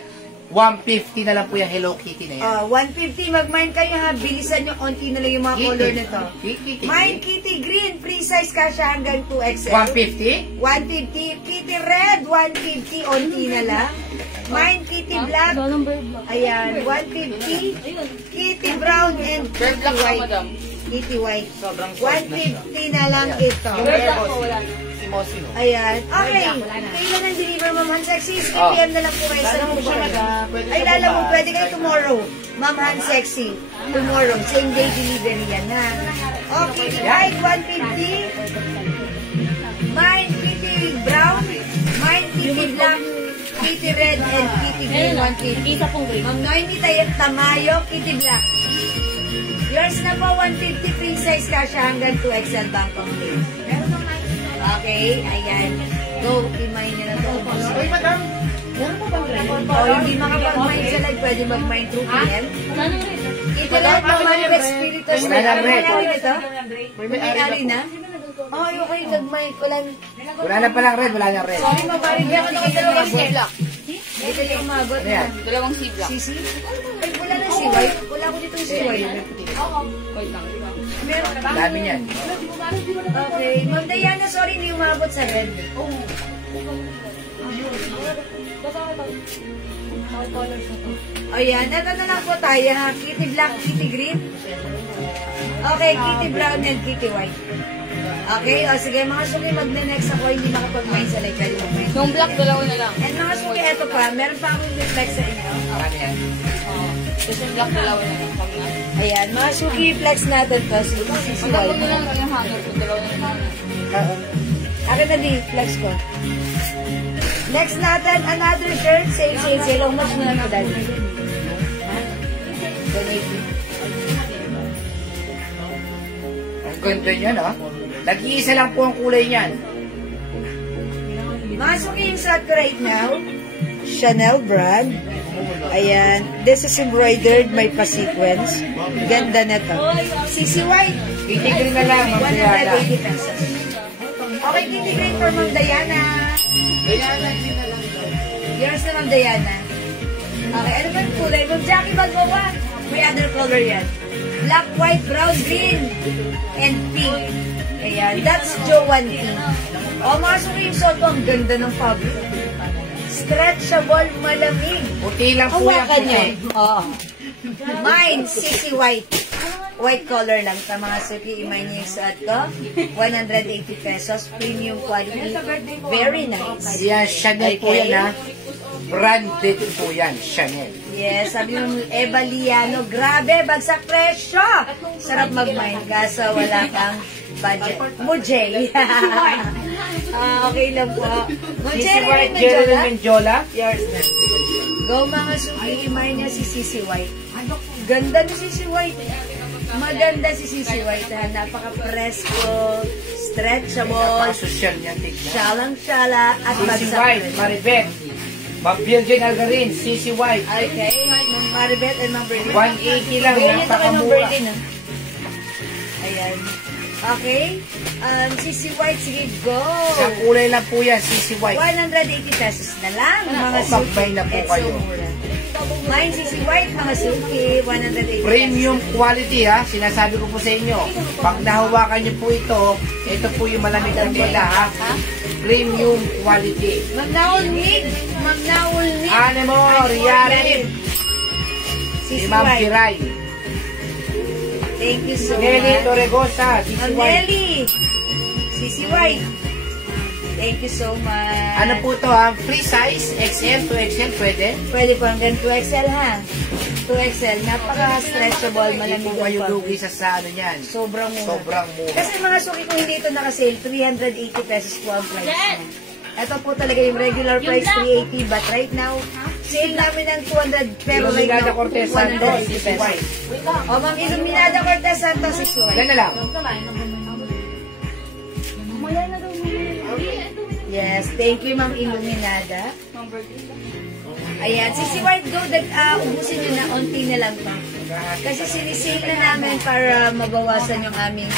150 na lang po yung Hello Kitty na yan. 150, mag-mine kayo ha. Bilisan nyo, onti na lang yung mga color nito. Kitty. Mine Kitty Green, free size kasha hanggang 2XL. 150? 150. Kitty Red, 150, onti na lang. Mine Kitty Black, ayan, 150. Kitty Brown and Kitty White. Kitty White. 150 na lang ito. Ayan. Okay. Kailan ang deliver, Ma'am Han Sexy? 3 PM na lang po kayo sa number. Ay, lala mo, pwede kayo tomorrow. Ma'am Han Sexy. Tomorrow. Same day delivery yan, ha? Okay, White, 150. Mine, Kitty Brown. Mine, Kitty Black. Kitty Red and Kitty Green, 150. Isa pong green. Ma'am Noemi Tamayo, Kitty Black. Yours na po, 150 free size kasha hanggang 2XL Bangkok Day. Okay, ayan. Go, i-mine nyo na to. Uy, madam. Meron po bang rin? O, hindi makapag-mine sa live, pwede mag-mine through PM. Ito lang, Ma'am Espiritus na lang. Wala ito? May-ari na? Okay, nag-mine. Wala na palang red, wala na red. Sorry, mabarig yan. Hindi kayo umabot. Hindi kayo umabot. Ayan. Dalawang C-block. Sisi? Ay, wala na si White. Wala ko dito si White. Wait lang. Meron ka ba? Dami niyan. Okay. Ma'am Diana, sorry, hindi umabot sa red. Ayan, ito na lang po tayo ha. Kitty Black, Kitty Green. Okay, Kitty Brown and Kitty White. Okay, o sige, mga suki, magne-next ako, hindi makapag-mine sa like, mag-mine. Yung black, dalawa na lang. And mga suki, eto pa, meron pa akong reflex sa inyo. Marami yan. Tapos yung black, dalawa na lang. Pag na. Ayan, mga suki, flex natin to. Si Ang black na lang yung hanger ko, dalawa na lang. Oo. Akin na di, flex ko. Next natin, another shirt. Sale. How much mo lang ito, Daddy? Ang ganda niyan, ha? Nag-iisa lang po ang kulay niyan. Masok yung suot ko right now. Chanel brand. Ayan. This is embroidered. May pa-sequence. Ganda na to. CC White. Kitty Green na lang, Ma'am Diana. 180 pesos. Okay, Kitty Green for Ma'am Diana. Yours na Ma'am Diana. Okay, ano ba yung kulay? Ma'am Jackie Balboa. May other color yan. Black, white, brown, green, and pink. Ayan, that's Joanne Pink. O, masok yung suot ko. Ang ganda ng fabric. Stretchable, malamig. Puti lang po yan. Hawakan niyo. Oo. Mine, CC White. White color lang. Sa mga suki, i-mine niyo yung suot ko. 180 pesos. Premium quality. Very nice. Yan, Chanel po yan, ha? Branded po yan, Chanel. Yes, sabi mo, Eva Liano, grabe, bagsak presyo. Sarap mag-mine, kaso wala kang budget. Mujay. Okay lang po. Sisi White, Geraldine Menjola. Yours na. Go mga suki, i-mine niya si Sisi White. Ganda ni Sisi White. Maganda si Sisi White. Ha? Napaka-presko, stretchable, Social niyan, tignan. syalang-syala, at Sisi bagsak White, presyo. Maribet. Virgin Algarin, Sisi White. Okay, Ma'am Maribet and Ma'am Berlin. 180 lang, Bigyan nito kay Ma'am napakamura. Berlin, ha? Ayan. Okay. Sisi White, sige, go. Sa kulay lang po yan, Sisi White. 180 pesos na lang, mga Oh, suki. magbay na po It's kayo. so mura. Mine, Sisi White, mga suki, 180 Premium quality, ha? Sinasabi ko po sa inyo. Pag nahawakan niyo po ito po yung malamig na tela, ha? Premium quality. Ma'am Naulnig. Ma'am Naulnig. Ano mo, Riyarin. Si Sisi Ma'am White. Kiray. Thank you so Nelly much. Torregosa, Sisi Ma'am White. Nelly. Sisi White. Thank you so much. Ano po to, ha? Free size, XL to XL, pwede? Pwede po hanggang 2XL, ha? 2XL. Napaka-stretchable. Hindi Malamig po kayo ang lugi sa ano yan. Sobrang mura. Sobrang mura. Kasi mga suki kung hindi ito nakasale, 380 pesos po ang price niya. Ito po talaga yung regular price, 380. But right now, sale namin ng 200. Pero right Iluminada now, Cortez Santos, 180 Sisi pesos. White. O, Ma'am Iluminada Cortez Santos is Yan white. na lang. Yes, thank you, Ma'am Iluminada. Ayan, Sisi White, go. Ubusin nyo na, onti na lang pa. Kasi sinisale na namin para mabawasan yung aming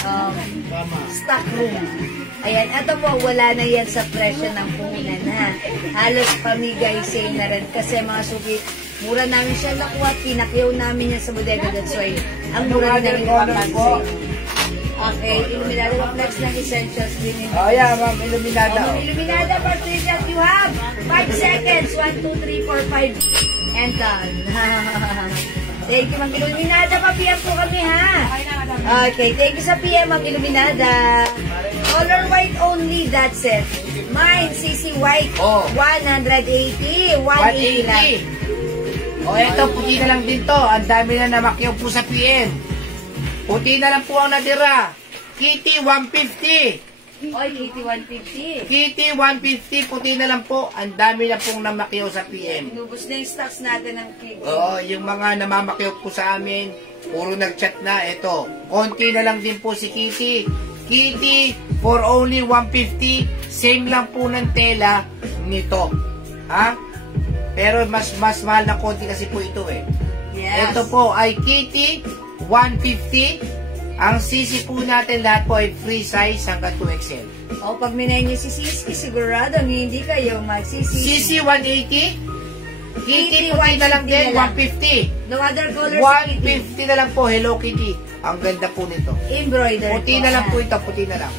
stock room. Ayan, ito po, wala na yan sa presyo ng puhunan, ha. Halos pamigay sale na rin kasi mga suki, Mura namin siya nakuha, pinakyaw namin yan sa bodega. That's why, ang mura namin papansin. Okay, Iluminada ng flex ng essentials din. Oh, yeah, ma'am. Iluminada. Oh, Iluminada, Patricia, you have 5 seconds. 1, 2, 3, 4, 5. And done. Thank you, Ma'am Iluminada. Pa-PM po kami, ha? Okay, thank you sa PM, Ma'am Iluminada. Color white only, that's it. Mine, CC White, Oh. 180. 180 lang. 180. O eto, puti na lang din to. Ang dami na namakyaw po sa PM. Puti na lang po ang natira. Kitty, 150. Oy, Kitty 150. Kitty, 150. Puti na lang po. Ang dami na pong namakyaw sa PM. Inubos na yung stocks natin ng Kitty. Oo, yung mga namamakyaw po sa amin, puro nag-chat na. Eto, konti na lang din po si Kitty. Kitty, for only 150. Same lang po ng tela nito. Ha? Pero mas mahal na konti kasi po ito eh. Yes. Ito po ay Kitty, 150. Ang CC po natin lahat po ay free size hanggang 2XL. O, pag minay niyo si Sisi, sigurado hindi kayo magsisisi. CC, 180. Kitty, puti na lang din, 150. No other color si Kitty. 150 na lang po, Hello Kitty. Ang ganda po nito. Embroidered. Puti na lang po ito, puti na lang.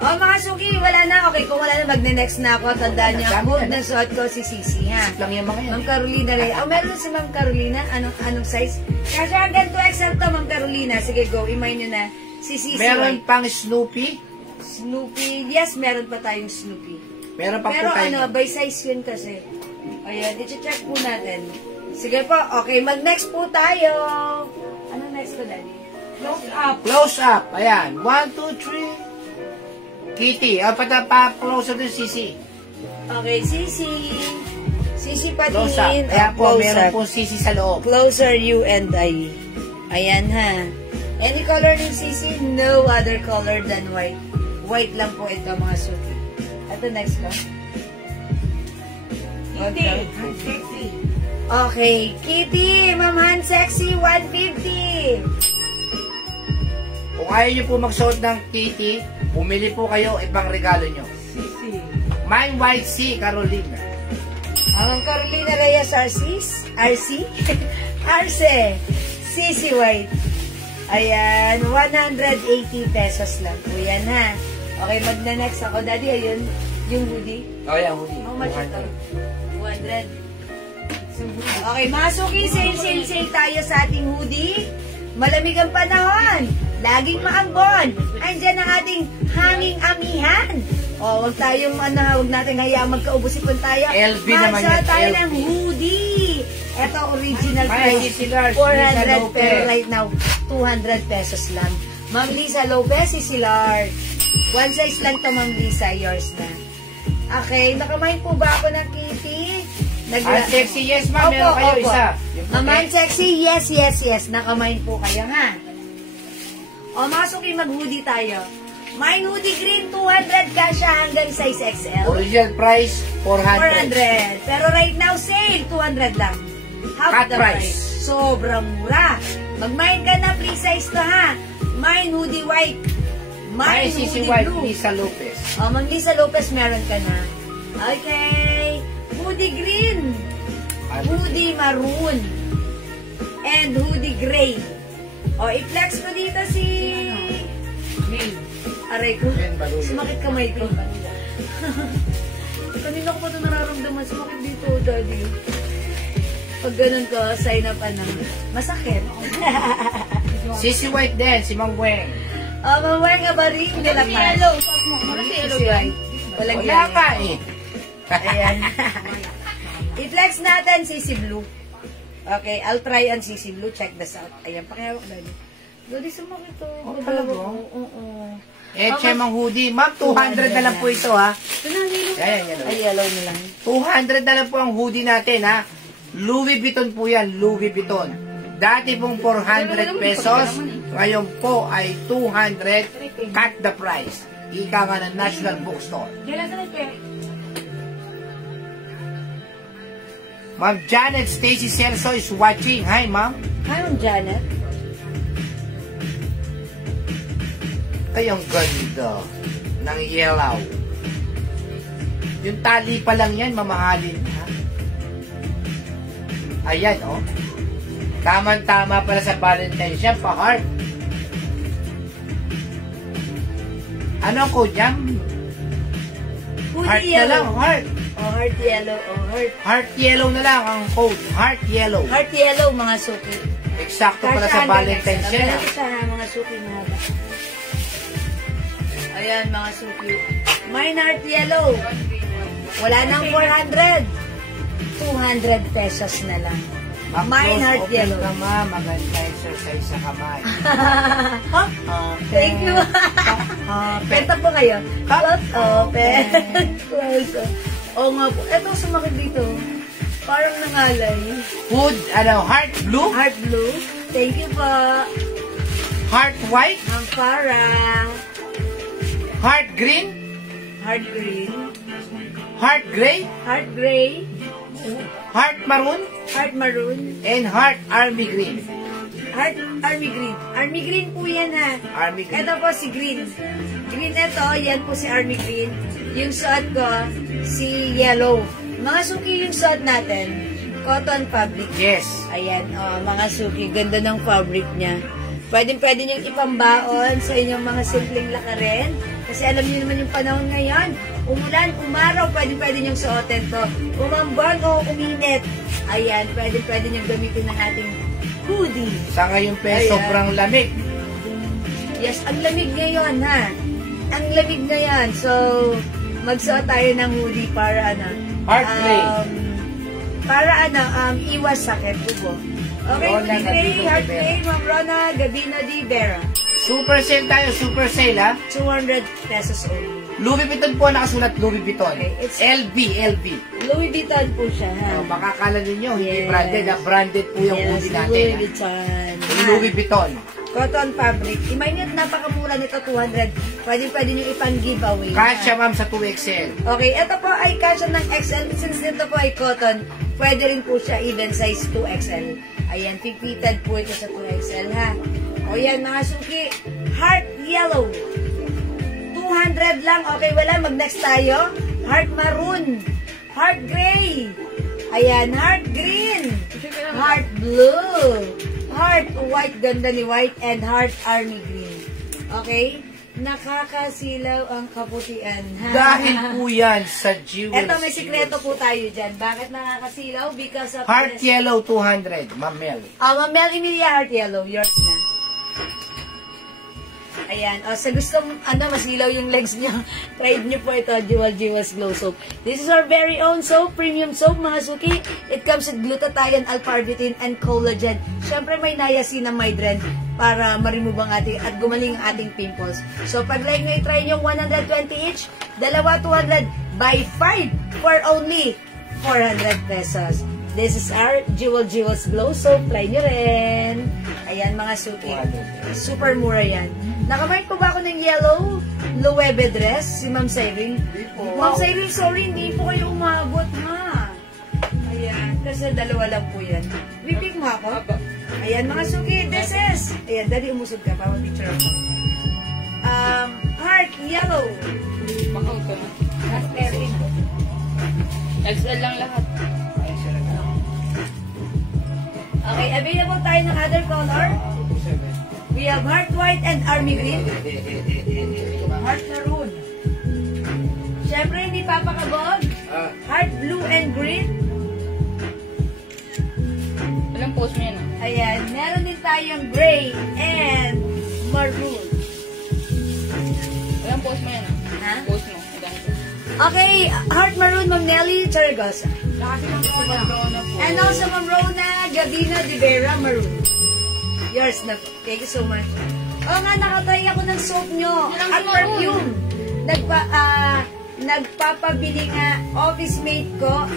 O, mga suki, wala na. Okay, kung wala na, magne-next na ako. Tandaan niyo, huwag na suot ko si Sisi, ha? Lang yung mga yan. Ma'am Carolina Ray. Oh, meron si Ma'am Carolina. Anong size? Kasi hanggang 2XL to, Ma'am Carolina. Sige, go. Imay niyo na. Si Sisi. Meron pang Snoopy. Snoopy. Yes, meron pa tayong Snoopy. Meron pa Pero po tayo. by size yun kasi. Ayan, i-check po natin. Sige po. Okay, mag-next po tayo. Ano next ko, Daddy? Close up. Close up. Ayan. 1, 2, 3. Kitty. Pa-close up yung CC. Okay, Sisi. Sisi Close up. patingin. Ayan po, Close meron up. po CC sa loob. Closer you and I. Ayan ha. Any color ng Sisi? No other color than white. White lang po ito mga suki. Ito next ko. Okay. Okay. Kitty, Ma'am Han Sexy, 150. Kung ayaw nyo po magsuot ng Kitty, bumili po kayo ibang regalo nyo. Mine White C, Carolina. Ang Carolina Reyes RC? Arce. Sisi White. Ayan, 180 pesos lang po yan ha. Okay, magna-next ako. Daddy, ayun, yung hoodie. Oh, yeah, hoodie. How much ito? 200. Okay, mga suki, sale tayo sa ating hoodie. Malamig ang panahon. Laging maambon. Andyan ang ating hanging amihan. O, huwag tayong, huwag natin hayaang magkaubusipon tayo. LV naman yan, tayo LV. ng hoodie. Ito, original Ay, price. Sisi Lars, 400, Lisa Lopez. pero right now, 200 pesos lang. Ma'am Lisa Lopez, Sisi Lars. One size lang to, Ma'am Lisa. Yours na. Okay, nakamain po ba ako ng Kitty? Ah, sexy, yes ma'am. Meron kayo isa. Yung puti. Ma'am Sexy, yes. Nakamain po kayo, ha? O, mga suki, mag-hoodie tayo. Mine hoodie green, 200 kasha hanggang size XL. Original price, 400. 400. Pero right now, sale, 200 lang. Half Cut the price. Sobrang mura. Mag-mine ka na, free size to, ha? Mine hoodie white. Ay, Mine Sisi hoodie White, blue. Lisa Lopez. O, Mang Lisa Lopez, meron ka na. Okay. Hoodie green. Hoodie maroon. And hoodie gray. O, i-flex ko dito si... Aray ko. Sumakit kamay ko. Kanina ko pa ito nararamdaman. Sumakit dito, Daddy. Pag ganun ko, sign up na. Masakit. Sisi White din, si Mang Weng. Mamaya nga ba rin? Nila pa. Yellow. Ano si yellow yan? Walang Wala yan. ka eh. Ayan. I-flex natin CC Blue. Okay, I'll try on CC Blue. Check this out. Ayan, pakihawak Daddy. Daddy, sumakit to. Oh, talaga? Oo. Eh, Mang hoodie. Ma'am, 200 na lang po ito ha. Yan. Ay, yellow na lang. 200 na lang po ang hoodie natin ha. Louis Vuitton po yan, Louis Vuitton. Dati pong 400 pesos, ngayon po ay 200, cut the price. Ika nga ng National Bookstore. Ma'am Janet Stacy Celso is watching. Hi, ma'am. Hi, Ma'am Janet. Ay, ang ganda ng yellow. Yung tali pa lang yan, mamahalin. Ha? Ayan, oh. Tama-tama pala sa Valentine's siya, pa-heart. Ano ang code niya? Heart na lang, heart. Oh, heart yellow. Oh, heart. Heart yellow na lang ang code. Heart yellow. Heart yellow, mga suki. Eksakto pala sa Valentine's siya. Ayan ito mga suki, mga ba. Ayan, mga suki. Mine heart yellow. Wala nang 400. 200 pesos na lang. Mine heart yellow. Kama, maganda exercise sa kamay. Thank you. Penta po kayo. Close open. Close open. Oo nga po. Ito, sumakit dito. Parang nangalay. Hood, heart blue? Heart blue. Thank you po. Heart white? Ang parang. Heart green? Heart green. Heart gray? Heart gray. Heart maroon? Heart maroon. And heart army green. Heart army green. Army green po yan ha. Army green. Ito po si green. Green ito, yan po si army green. Yung suot ko, si yellow. Mga suki yung suot natin, cotton fabric. Yes. Ayan, mga suki, ganda ng fabric niya. Pwede niyong ipambaon sa inyong mga simpleng lakarin. Kasi alam niyo naman yung panahon ngayon. Umulan, umaraw, pwede niyong suotin to. Umambon o uminit. Ayan, pwede niyong gamitin ng ating hoodie. Sa ngayon sobrang lamig. Yes, ang lamig ngayon ha. Ang lamig ngayon. So, magsuot tayo ng hoodie para Heart gray. Para iwas sakit ubo. Okay, Rona hoodie gray, Gabino heart de gray, Ma'am Rona Gabino de Vera. Super sale tayo, super sale ha. 200 pesos only. Louis Vuitton po nakasulat, Louis Vuitton. Okay, it's LV. Louis Vuitton po siya ha. Makakala ninyo, hindi Yes. branded. Branded po yung hoodie natin. Louis ha? Vuitton. Louis Vuitton. Cotton fabric. Imayin nyo, napakamura nito, 200. Pwede nyo ipang-giveaway. Kasya ma'am sa 2XL. Okay, ito po ay kasya ng XL. Since dito po ay cotton, pwede rin po siya even size 2XL. Ayan, pipited po ito sa 2XL ha. O yan mga suki, heart yellow. 200 lang. Okay, wala. Mag-next tayo. Heart maroon. Heart gray. Ayan, heart green. Heart blue. Heart white, ganda ni white. And heart army green. Okay? Nakakasilaw ang kaputian. Dahil po yan sa jewels. Ito, may sikreto po tayo dyan. Bakit nakakasilaw? Because of Heart this. yellow 200, Ma'am Mel. Ma'am Mel Emilia, heart yellow. Yours na. Ayan. Sa gustong, masilaw yung legs nyo, try nyo po ito, Jewels Glow Soap. This is our very own soap, premium soap, mga suki. It comes with glutathione, alpha-arbutin, and collagen. Siyempre, may niacinamide para ma-remove ang ating, at gumaling ang ating pimples. So, pag like nyo, try nyo 120 each, dalawa 200, buy 5 for only 400 pesos. This is our Jewels Glow Soap. Try nyo rin. Ayan, mga suki. Super mura yan. Nakamay po ba ako ng yellow Loewe dress? Si Ma'am Cyril? Ma'am Cyril, sorry, hindi po kayo umabot, ha? Ayan, kasi dalawa lang po yan. Bibig mo ako? Ayan, mga suki, this is. Ayan, dali umusog ka. Pawag picture ako. Heart yellow. Bakaw ka na. XL lang lahat. Okay, available tayo ng other color. We have heart white and army green. Heart maroon. Siyempre, hindi papakabog. Heart blue and green. Ilang post mo yan ah? Ayan, meron din tayong gray and maroon. Ilang post mo yan ah? Ha? Post mo. Ganito. Okay, heart maroon, Ma'am Nelly Charagosa. And also, Ma'am Rona Gabino de Vera maroon. Yours na po. Thank you so much. Oo nga, nakatry ako ng soap nyo. At perfume. Nagpapabili nga office mate ko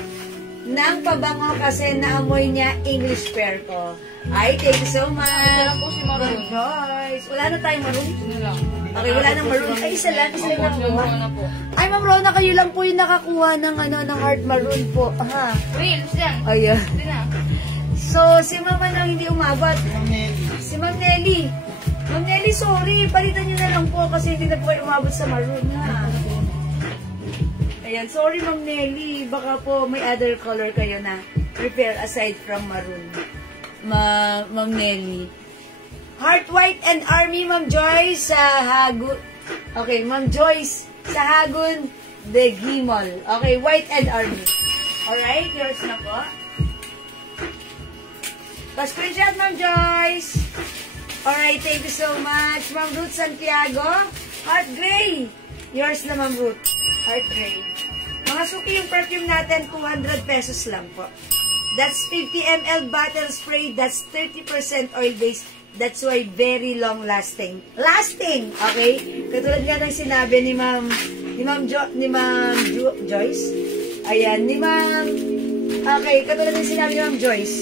ng pabango kasi naamoy niya English pear ko. Ay, thank you so much. Ilan po si Maroon? Good choice. Wala na tayong maroon? Sino lang? Okay, wala nang maroon. Ay, isa lang. Isa lang nakuha. na po. Ay, Ma'am Rona, kayo lang po yung nakakuha ng, ng heart maroon po. Ha? Reels yan. Ayan. Hindi na. So, si Mama nang hindi umabot. Si Ma'am Nelly. Ma'am Nelly, sorry. Palitan nyo na lang po kasi hindi na po kayo umabot sa maroon, ha? Ayan, sorry Ma'am Nelly. Baka po may other color kayo na prefer aside from maroon? Ma'am Nelly. Heart White and Army, Ma'am Joyce sa Hagun. Okay, Ma'am Joyce sa Hagun de Gimol. Okay, White and Army. Alright, yours na po. Pa-screenshot, Ma'am Joyce. Alright, thank you so much. Ma'am Ruth Santiago. Heart Gray. Yours na, Ma'am Ruth. Heart Gray. Mga suki yung perfume natin, 200 pesos lang po. That's 50 ml bottle spray. That's 30% oil base. That's why very long lasting. Lasting! Okay? Katulad nga ng sinabi ni Ma'am Joyce. Ayan, ni Ma'am. Okay, katulad ng sinabi ni Ma'am Joyce.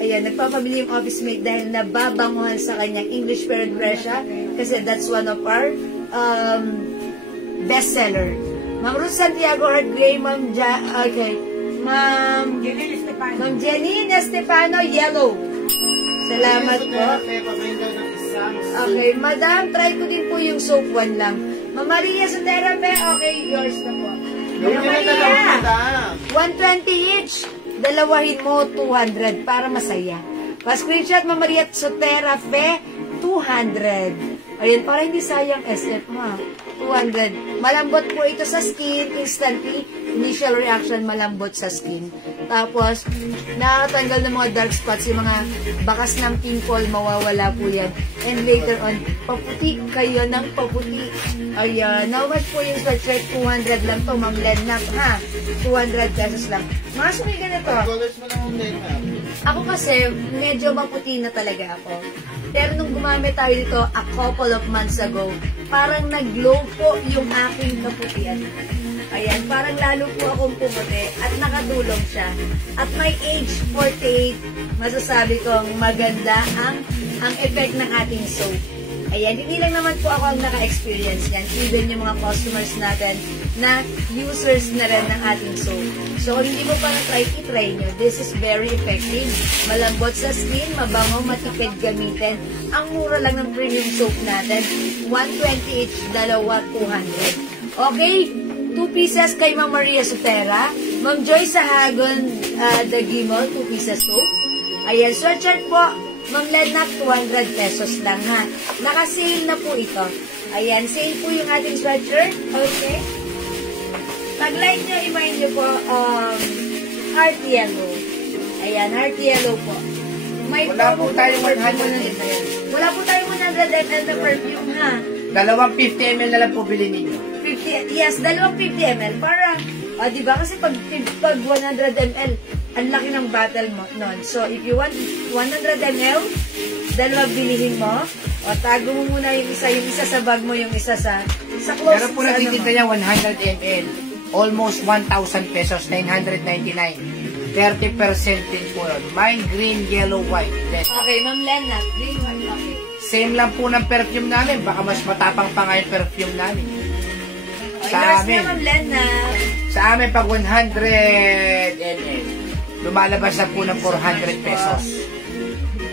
Ayan, nagpapabili yung office mate dahil nababanguhan sa kanyang English Parent Pressure kasi that's one of our bestseller. Ma'am Ruth Santiago, Heart Gray, Ma'am Jenny Estefano, Yellow. Salamat po. Okay, Madam, try ko din po yung soap one lang. Ma'am Maria sa therapy, okay, yours na po. Ma'am Maria, 120 each. Dalawahin mo, 200 para masaya. Pa-screenshot, Ma'am Maria Sotera Fe, 200. Ayan, para hindi sayang SF, ha? 200. Malambot po ito sa skin, instantly. Initial reaction, malambot sa skin. Tapos, nakatanggal ng mga dark spots, yung mga bakas ng pimple, mawawala po yan. And later on, paputi kayo ng paputi. Ayan, how much po yung sweatshirt? 200 lang to, Ma'am Lenap, ha? 200 pesos lang. Mga sumi ganito. Ako kasi, medyo maputi na talaga ako. Pero nung gumamit tayo dito a couple of months ago, parang nag-glow po yung aking kaputian. Ayan, parang lalo po akong pumuti at nakatulong siya. At my age 48, masasabi kong maganda ang effect ng ating soap. Ayan, hindi lang naman po ako ang naka-experience yan. Even yung mga customers natin na users na rin ng ating soap. So, kung hindi mo pa na-try, i-try nyo. This is very effective. Malambot sa skin, mabango, matipid gamitin. Ang mura lang ng premium soap natin. 120 each, dalawa, 200. Okay? 2 pieces kay Ma'am Maria Sotera. Ma'am Joy sa Hagon, the Gimol, 2 pieces soap. Ayan, sweatshirt po. Ma'am Lenap, 200 pesos lang, ha? Naka-sale na po ito. Ayan, sale po yung ating sweatshirt. Okay? Pag-like nyo, i-mind nyo po, heart yellow. Ayan, heart yellow po. May wala po tayong 100 ml. Wala po tayong 100 ml na perfume, ha? Dalawang 50 ml na lang po bilhin ninyo. 50, yes, dalawang 50 ml. Para, diba? Kasi pag 100 ml, ang laki ng bottle mo nun. So, if you want 100 ml, dalawang bilihin mo, o tago mo muna yung isa sa bag mo, yung isa sa close. Meron po natitinda niya 100 ml. Almost 1,000 pesos, 999. 30% din po yun. Mine, green, yellow, white. Yes. Okay, Ma'am Lena, green, white, okay. Same lang po ng perfume namin. Baka mas matapang pa nga yung perfume namin. Sa amin. Ma'am Lena. Sa amin, pag 100 ml, lumalabas na po ng 400 pesos.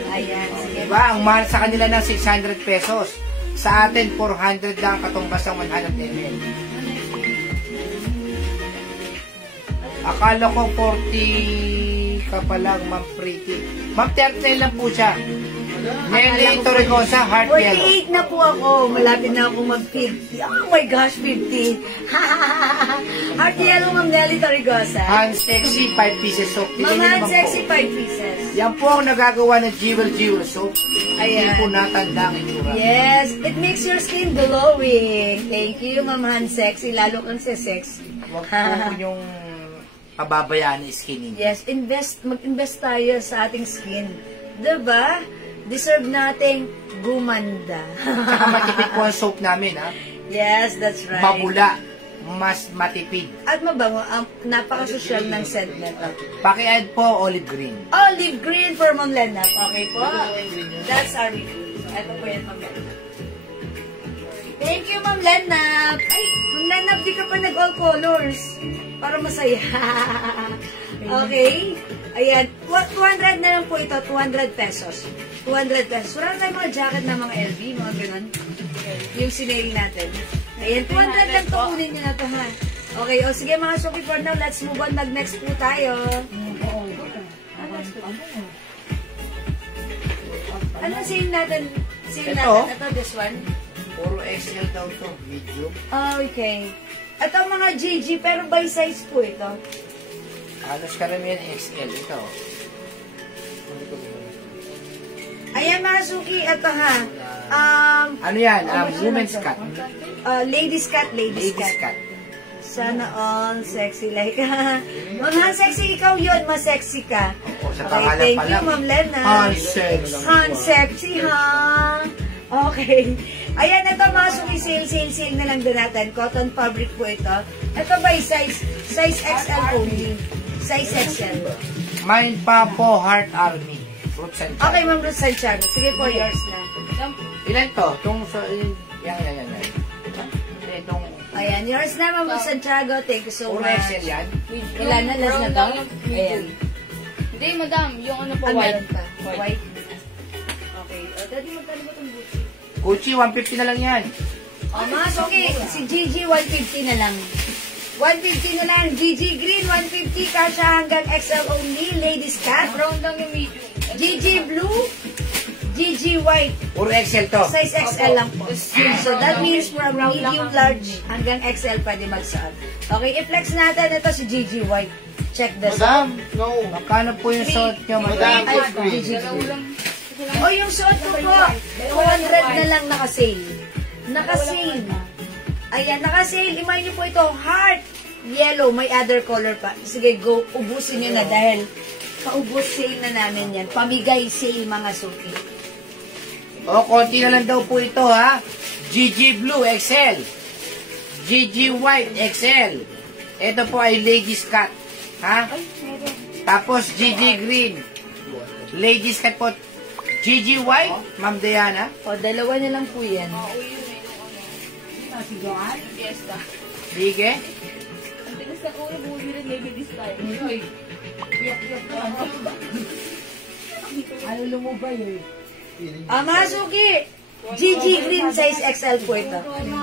Ayan, sige. Diba? Ang mahal sa kanila ng 600 pesos. Sa atin, 400 lang katumbas ang 100 ml. Akala ko 40 ka pa lang, Ma'am Pretty. Ma'am, 39 lang po siya. Nelly Torregosa, heart yellow. 48 na po ako. Malapit na ako mag-50. Oh my gosh, 50. Heart yellow, Ma'am Nelly Torregosa. Hand Sexy, 5 pieces soap. Ma'am Hand Sexy, 5 pieces. Yan po ang nagagawa ng Jewel soap. Ayan. Hindi po natanda ang itsura. Yes, it makes your skin glowing. Thank you, Ma'am Hand Sexy. Lalo kang sexy. Huwag po yung pababayaan ng skin ninyo. Yes, mag-invest tayo sa ating skin. Diba? Deserve nating gumanda. Tsaka matipid po ang soap namin, ha? Yes, that's right. Mabula, mas matipid. At mabango, napaka-social ng scent nito. Paki-add po olive green. Olive green for Ma'am Lenap. Okay po? That's our review. Ito po yan, Ma'am Lenap. Thank you, Ma'am Lenap. Ay, Ma'am Lenap, di ka pa nag-all colors. Para masaya. Okay? Ayan. 200 na lang po ito. 200 pesos. 200 pesos. Wala tayong mga jacket na mga LV, mga ganun. Yung sinailing natin. Ayan, 200 lang to. Kunin nyo na to, ha? Okay, o sige mga Sophie, for now, let's move on. Nag-next po tayo. Ano sale natin? Sale Ito? natin. Ito, this one? Puro XL daw to, medium. Okay. Ito mga GG, pero by size po ito. Halos karamihan XL. Ito. Ayan mga suki, ito ha. Ano yan? Women's cut. Ladies cut, ladies Ladies cut. cut. Sana all sexy like Ma'am sexy ikaw yun, mas sexy ka. Oo, sa Okay, pangalan thank pa you lang. Ma'am Lena. Han sexy. Han sexy ha. Okay. Ayan, ito mga suki, sale na lang din natin. Cotton fabric po ito. Ito by size XL only. Size XL. Mine pa po, Heart Army. Fruits and Okay, Ma'am Ruth Santiago. Sige po, yours na. Ilan to? Yan. Itong Ayan, yours na, Ma'am Ruth Santiago. Thank you so puro much. XL yan. Wala na, last na to? Ayan. Hindi, madam. Yung ano po, Ah, white. meron pa. White. Okay. O, daddy, magkano ba itong Gucci? Gucci, 150 na lang yan. O, mga suki, si Gigi, 150 na lang. 150 na lang. Gigi Green, 150. Kasha hanggang XL only. Ladies cut. Brown lang yung medium. Gigi Blue. Gigi White. Puro XL to. Size XL lang po. So that means from medium large hanggang XL pwede magsuot. Okay, i-flex natin. Ito si Gigi White. Check this out. No. Magkano po yung suot nyo, madam? Ay, Gigi Green. O, yung suot ko po, 200 na lang naka-sale. Naka-sale. Ayan, naka-sale. Imagine niyo po ito, heart yellow, may other color pa. Sige, go, ubusin niyo na dahil paubos sale na namin yan. Pamigay sale, mga suki. O, konti na lang daw po ito, ha? GG Blue XL. GG White XL. Ito po ay ladies cut. Ha? Tapos GG Green. Ladies cut po. GG White, Ma'am Diana. O, dalawa na lang po yan. Fiesta. Sige. Ang tigas na ulo, bumili rin maybe this time. Ano lumubay eh? Mga suki, GG Green size XL po ito.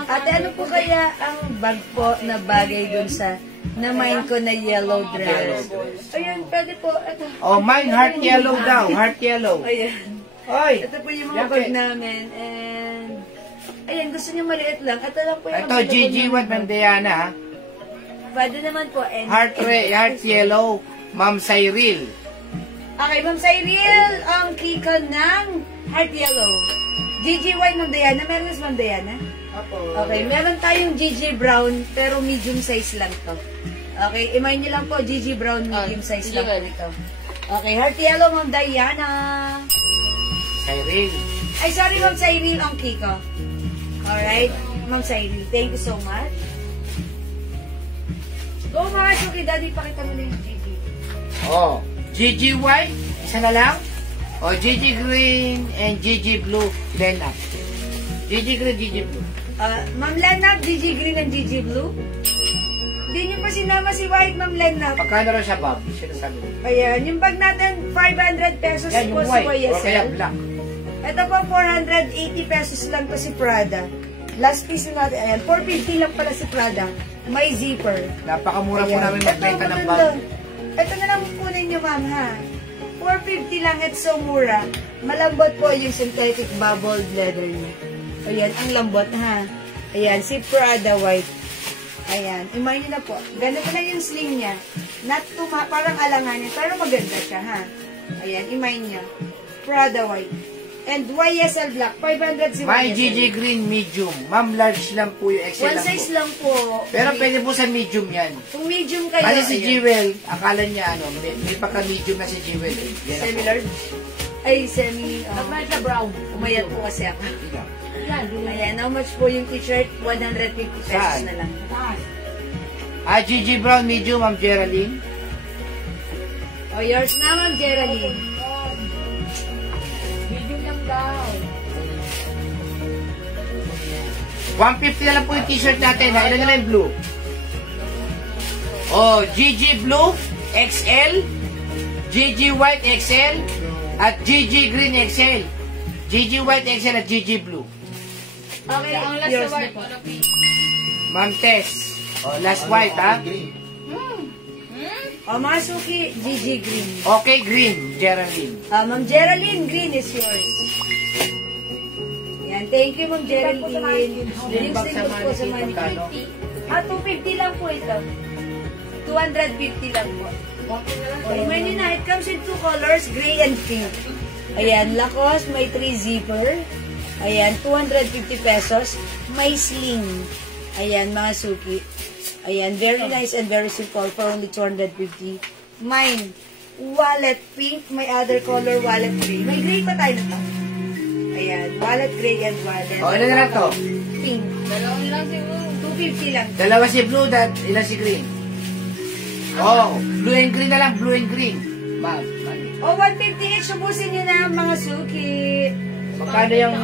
Ate, ano po kaya ang bag po na bagay dun sa na-mind ko na yellow dress? Ayun, pwede po. Ito. O, mine heart yellow daw. Heart yellow. Ayan. Oy. Ito po yung mga bag namin. And, ayan, gusto niyo maliit lang. Ito lang po yung Ito, GG White, Ma'am Diana, ha? Pwede naman po. And, Heart yellow, Ma'am Cyril. Okay, Ma'am Cyril, ang kiko ng heart yellow. GG White, Ma'am Diana. Meron na si Ma'am Diana? Okay, meron tayong GG Brown, pero medium size lang to. Okay, imagine nyo lang po, GG Brown, medium size lang po ito. Okay, heart yellow, Ma'am Diana. Cyril. Ay, sorry, Ma'am Cyril, ang kiko. Alright, Ma'am Cyril, thank you so much. Go, mga suki, daddy, pakita mo na yung GG. Oh, GG White, isa na lang. O, GG Green and GG Blue, blend up. GG Green, GG Blue. Ma'am Lenab, GG Green and GG Blue. Hindi niyo pa sinama si White, Ma'am Lenab. Pagkano rin siya, Bob? Sinasabi mo. Ayan, yung bag natin, 500 pesos Yan, po yung si white. YSL. O kaya black. Ito po, 480 pesos lang to si Prada. Last piece na natin, ayan, 450 lang pala si Prada. May zipper. Napakamura po Ayan. namin magbenta ng maganda. bag. Ito na lang kunin niyo, ma'am, ha? 450 lang, it's so mura. Malambot po yung synthetic bubble leather niya. Ayan, ang lambot, ha? Ayan, si Prada White. Ayan, imagine na po. Ganito na yung sling niya. Not too parang alanganin, pero maganda siya, ha? Ayan, imagine niya. Prada White. And YSL Black, 500 si May YSL. GG Green medium. Ma'am, large lang po yung XL One lang size po. lang po. Pero pwede po sa medium yan. Kung medium kayo, Kasi si ayan. Jewel, akala niya may pagka-medium na si Jewel. Yan ako. Semi-large? Ay, semi... Nagmayad na brown. Umayat po kasi ako. Yan. Ayan, how much po yung t-shirt? 150 pesos Saan? na lang. GG Brown medium, Ma'am Geraldine. O, yours na, Ma'am Geraldine. Medium lang daw. 150 na lang po yung t-shirt natin. Ilan na lang yung blue? Oh, GG Blue XL, GG White XL, at GG Green XL. GG White XL at GG Blue. Okay, Ang last yours na na white. po. Ano, please? Ma'am Tess. Oh, last white, ha? O, mga suki, Gigi Green. Okay, green, Geraldine. Ma'am Geraldine, green is yours. Yan, thank you, Ma'am Geraldine. Yung Bag sa singles po sa mannequin, mannequin. magkano? 250 lang po ito. 250 lang po. Remind nyo na, it comes in 2 colors, gray and pink. Ayan, Lacoste, may 3 zipper. Ayan, 250 pesos. May sling. Ayan, mga suki. Ayan, very nice and very simple for only 250. Mine, wallet pink, may other color, wallet gray. May gray pa tayo na to. Ayan, wallet gray and wallet. O, ilan na lang to? Pink. Dalawang lang siguro. 250 lang. Dalawa si blue, ilan si green? Oh, blue and green na lang, blue and green. Ma'am, O, 150 each, subusin nyo na mga suki. magkano yung...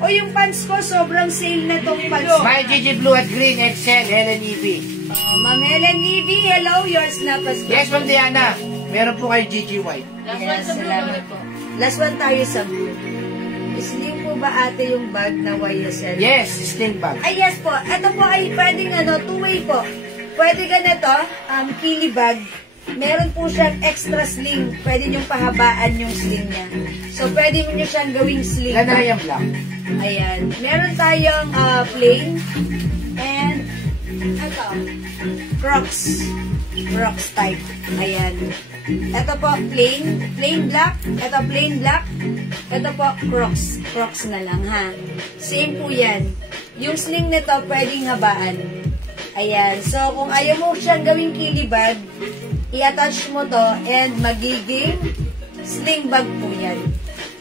O, yung pants ko, sobrang sale na tong pants. My Gigi Blue at Green XL, Helen Evie. Ma'am Helen Evie, hello, yours na Pasko. Yes, Ma'am Diana. Meron po kayo Gigi White. Last one Yes, sa blue salamat ulit po. Last one tayo sa blue. Sling po ba ate yung bag na YSL? Yes, sling bag. Ay, yes po. Ito po ay pwedeng two-way po. Pwede ganito, pili bag. Meron po siyang extra sling. Pwede niyong pahabaan yung sling niya. So, pwede mo niyo siyang gawing sling Ilan na lang bag. yung black? Ayan. Meron tayong plain and ito, Crocs. Crocs type. Ayan. Ito po, plain black. Ito, plain black. Ito po, Crocs. Crocs na lang, ha? Same po yan. Yung sling nito, pwedeng habaan. Ayan. So, kung ayaw mo siyang gawing kilibag, i-attach mo to and magiging sling bag po yan.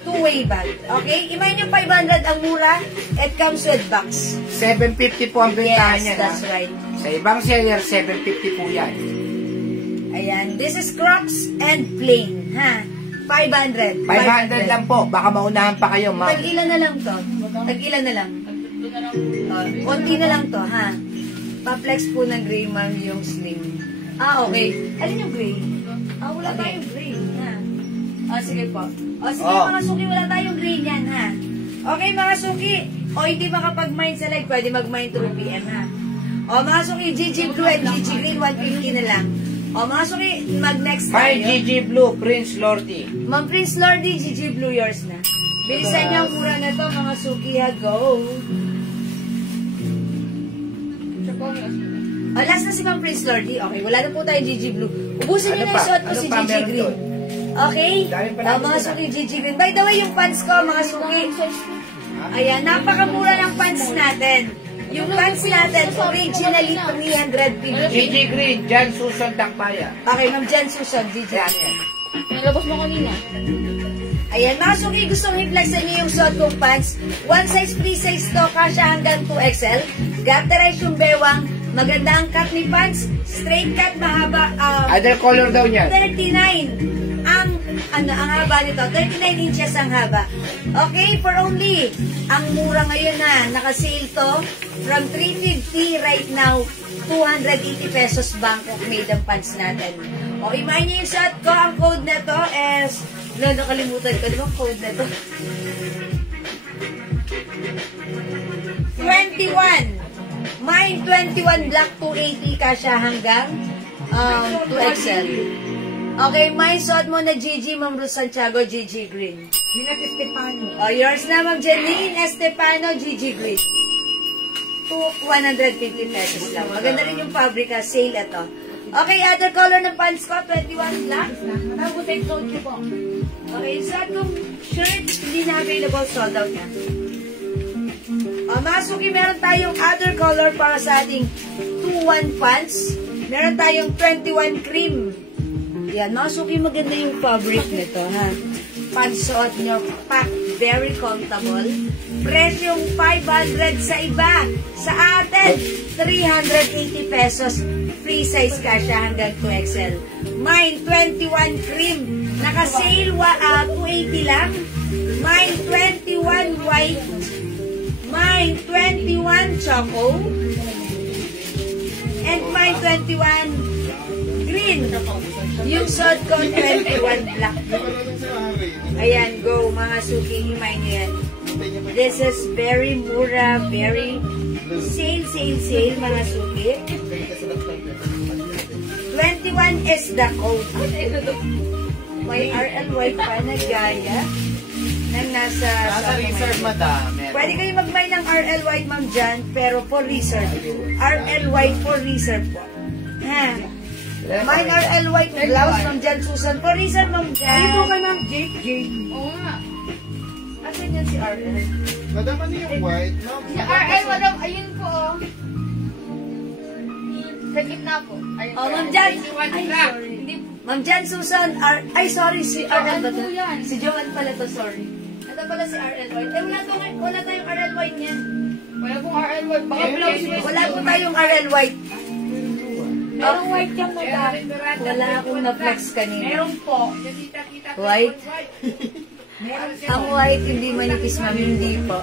Two-way bag. Okay? Imagine yung 500 ang mura. It comes with box. 750 po ang bentahan Yes, niya. that's right. Sa ibang seller, 750 po yan. Ayan. This is Crocs and plain. Ha? 500. 500 lang po. Baka maunahan pa kayo, ma'am. Tag-ilan na lang to. Tag-ilan na lang. Konti na lang to, ha? Pa-flex po ng gray, ma'am, yung sling. Okay. Alin yung gray? Wala tayong gray. Ha? Sige po. Sige, mga suki, wala tayong gray niyan, ha? Okay, mga suki. Hindi makapag-mine sa live, pwede mag-mine through PM, ha? Mga suki, Gigi Blue and Gigi Green, 150 na lang. Mga suki, mag-next My tayo. Gigi Blue, Prince Lordy. Ma'am Prince Lordy, Gigi Blue, yours na. Bilisan niyo ang mura na to, mga suki, ha? Go! Last na si Ma'am Prince Lordy. Okay, wala na po tayo Gigi Blue. Ubusin niyo na yung suot ko si Gigi Green. Okay? Mga suki, Gigi Green. By the way, yung pants ko, mga suki. Ayan, napakamura ng pants natin. Yung pants natin, originally 350. Gigi Green, Jan Susan Dakbaya. Okay, Ma'am Jan Susan, Gigi. Yan, yan. Nilabas mo kanina. Ayan, mga suki, gusto mo i-flexan niyo yung suot kong pants. One size, free size to, kasya hanggang 2XL. Gatterize yung bewang. Maganda ang cut ni pants. Straight cut, mahaba. Other color daw niyan. 39. Ang haba nito. 39 inches ang haba. Okay, for only. Ang mura ngayon na. Naka-sale to. From 350 right now, 280 pesos Bangkok made ang pants natin. Imahin niyo yung shot ko. Ang code na to is... nakalimutan ko. Di ba code na to? 21. Mine 21 black 280 kasya hanggang 2XL. Okay, mine suot mo na Gigi, Ma'am Ruth Santiago, Gigi Green. Ginat Estefano. Yours na, Ma'am Jeline Estefano, Gigi Green. 150 pesos lang. Maganda rin yung fabric, sale ito. Okay, other color ng pants ko, 21 black. Tapos ay coat ko po. Okay, suot kong shirt, hindi na available, sold out na. Mga suki, meron tayong other color para sa ating 2-1 pants. Meron tayong 21 cream. Yan, mga suki, maganda yung fabric nito, ha? Pants suot nyo, pack, very comfortable. Presyong 500 sa iba. Sa atin, 380 pesos. Free size kasya hanggang 2XL. Mine, 21 cream. Naka-sale, 280 lang. Mine, 21 white. Mine, 21 choco. And mine, 21 green. Yung suot ko, 21 black. Ayan, go mga suki. Himay nyo yan. This is very mura, very sale, mga suki. 21 is the code. May RL white pa na gaya na nasa reserve, madam. Pwede kayo mag-buy ng RL white, ma'am, dyan, pero for reserve. RL white for reserve po. Ha? May RL white blouse, ma'am, dyan, Susan. For reserve, ma'am, dyan. Dito ka, ma'am, Jake. Oo nga. Asan yan si RL? Madam, ano yung white? No? Si RL, madam, ayun po, oh. Sa gitna po. Ayun Oh, po. ma'am, dyan. Ay, sorry. Hindi po. Ma'am, dyan, Susan. Ay, sorry, si RL ba to? po yan. Si Joanne pala to, sorry. Ito pala si RL white. Eh, wala tayong RL white niyan. Wala pong RL white. Baka blouse mo. Wala po tayong RL white. Merong white yung madam. Wala akong na-flex kanina. Meron po. White? Ang white, hindi manipis, ma'am. Hindi po.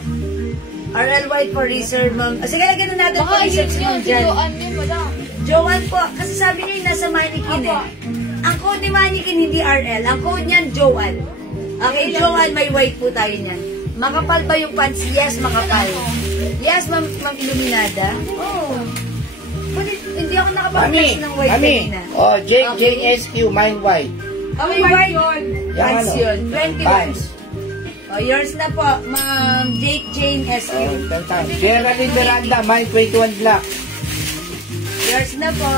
RL white for reserve, ma'am. Sige, lagyan na natin Baka for yun reserve yun. ma'am Si dyan. Joanne yun, madam. Joanne po. Kasi sabi niya yung nasa mannequin Apo. eh. Ang code ni mannequin, hindi RL. Ang code niyan, Joanne. Okay, Joanne, may white po tayo niyan. Makapal ba yung pants? Yes, makapal. Yes, ma'am Illuminada. Oh. Bakit hindi ako nakapag-flex ng white kanina? Oh, Jake, Okay. JSQ, mine white. Okay, white yun. Pants ano? yun. 21. Pants. Oh, yours na po, Ma'am Jake Jane SQ. Oh, Geraldine Miranda, mine 21 black. Yours na po.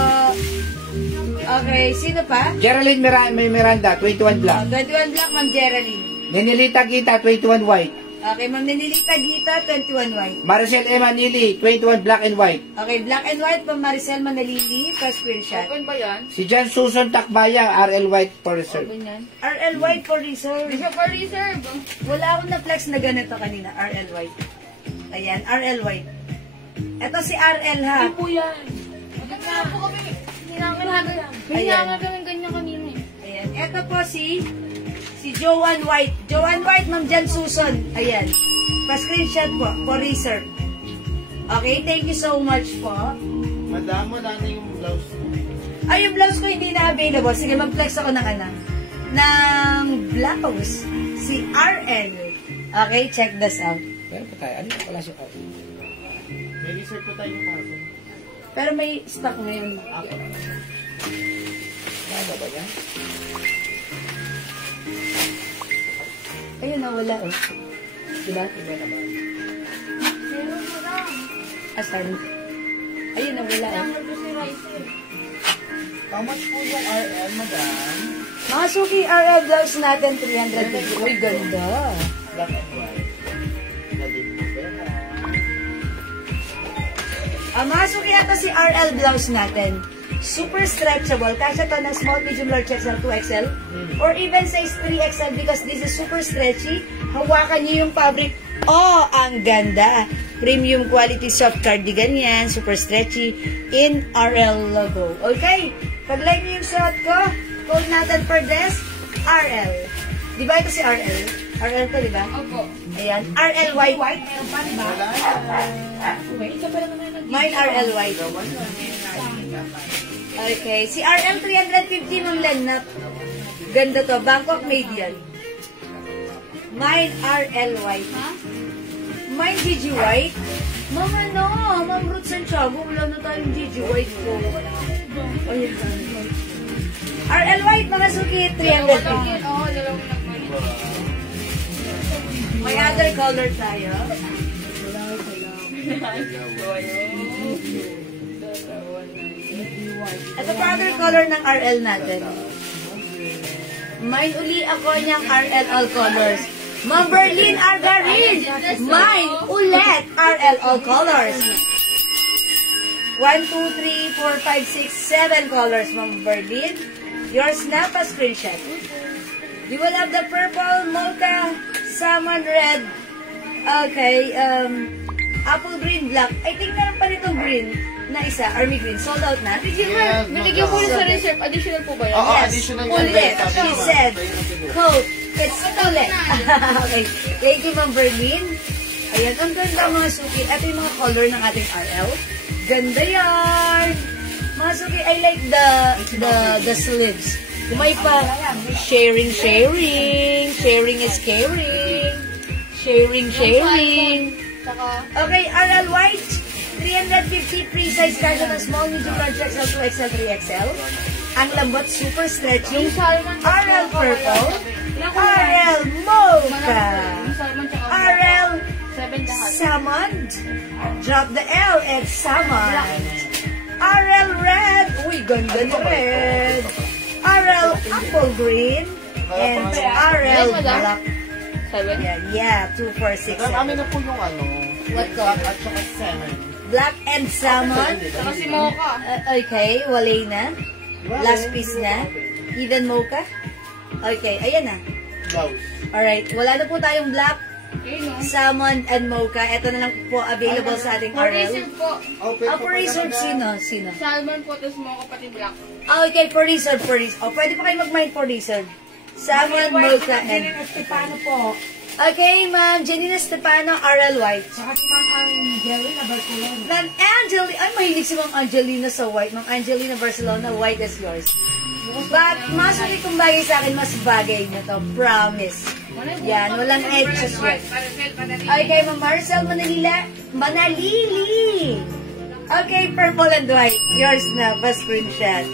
Okay, sino pa? Geraldine Miranda, 21 Oh, black. 21 black, Ma'am Geraldine. Ninilita Gita, 21 white. Okay, Ma'am Nenilita Gita, 21 white. Maricel Emma Nili, 21 black and white. Okay, black and white, Ma'am Maricel Manalili, first screenshot. Open ba yan? Si Jan Susan Takbaya, RL white for reserve. Open yan. RL white for reserve. Hindi siya for reserve. Wala akong na-flex na ganito kanina, RL white. Ayan, RL white. Ito si RL ha. Hindi po yan. Maganda nga po kami. Hindi nga kami ganyan kanina eh. Ayan, ito po si Joanne White. Joanne White, Ma'am Jan Susan. Ayan. Pa-screenshot po, for reserve. Okay, thank you so much po. Madam, wala na yung blouse. Ay, yung blouse ko hindi na available. Sige, mag-flex ako ng ng blouse. Si RL. Okay, check this out. Pero pa tayo, ano pala siya? May reserve po tayo kahapon. Pero may stock ngayon. Ano ba yan? Ayun na, wala oh. Diba? Iba naman. Meron mo lang. Asan? Ayun na, wala oh. Kailangan ko si Rice. How much po yung RL, madam? Mga suki RL blouse natin, 350. Uy, ganda. Black and white. Mga suki ata si RL blouse natin. Super stretchable. Kasya to ng small, medium, large XL, 2XL. Or even size 3XL because this is super stretchy. Hawakan niyo yung fabric. Oh, ang ganda. Premium quality soft cardigan yan. Super stretchy. In RL logo. Okay? Pag-like niyo yung suot ko, code natin for this, RL. Di ba ito si RL? RL to, di ba? Opo. Ayan. RL white. Meron pa ba? Wait, ito pala naman nag- Mine RL white. Okay. Si RL 350 mong Lennap. Ganda to. Bangkok made yan. Mine RL white. Ha? Mine GG white. Ma'am ano? Ma'am Ruth Santiago. Wala na tayong GG white po. Ayan. RL white mga suki. 350. Oo, dalawang nagmali. May other color tayo. Ito pa other color ng RL natin. Mine uli ako niyang RL all colors. Ma'am Berlin Argarin. Mine ulit RL all colors. 1, 2, 3, 4, 5, 6, 7 colors, Ma'am Berlin. Yours na pa screenshot. You will have the purple, mocha, salmon red, okay, apple green, black. I think meron pa nitong green na isa, army green. Sold out na. Yes, Binigyan po sa reserve. Additional po ba yan? Oo, Yes, additional ulit. sabi She ko. said, coat, it's ulit. Okay, thank you, Ma'am Berlin. Ayan, ang ganda mga suki. Ito yung mga color ng ating RL. Ganda yan. Mga suki, I like the sleeves. May pa sharing. Sharing is caring. Sharing. Saka, Okay, RL white. 350 free size kasha ng small, medium, large XL, 2XL, 3XL. Ang lambot, super stretchy. Yung salmon. RL Purple. Ilang RL Mocha. Yung salmon tsaka RL 7 lahat. Salmon. Drop the L, it's salmon. RL Red. Uy, ganda na red. RL Apple Green. And RL Black. 7? Yeah, 2, 4, 6, 7. Amin na po yung ano. What color? At saka 7. Black and salmon. Saka si Mocha. Okay, wala na. Last piece na. Even mocha. Okay, ayan na. Blouse. Alright, wala na po tayong black, Ayun o. salmon, and mocha. Ito na lang po available sa ating For RL. reserve po. Open Ah, for reserve, sino? Salmon po, tapos Mocha pati black. Ah, okay, for reserve, for reserve. Oh, pwede pa kayo mag-mind for reserve. Salmon, mocha, and... Stefano po. Okay, Ma'am Janina Stefano, RL White. Saka si Ma'am Angelina Barcelona. Ma'am Angelina, ay mahilig si Ma'am Angelina sa white. Ma'am Angelina Barcelona, white is yours. But, masuli kung bagay sa akin, mas bagay nyo to. Promise. Yan, walang edges yan. Okay, Ma'am Marcel Manalili. Okay, purple and white. Yours na, pa-screenshot.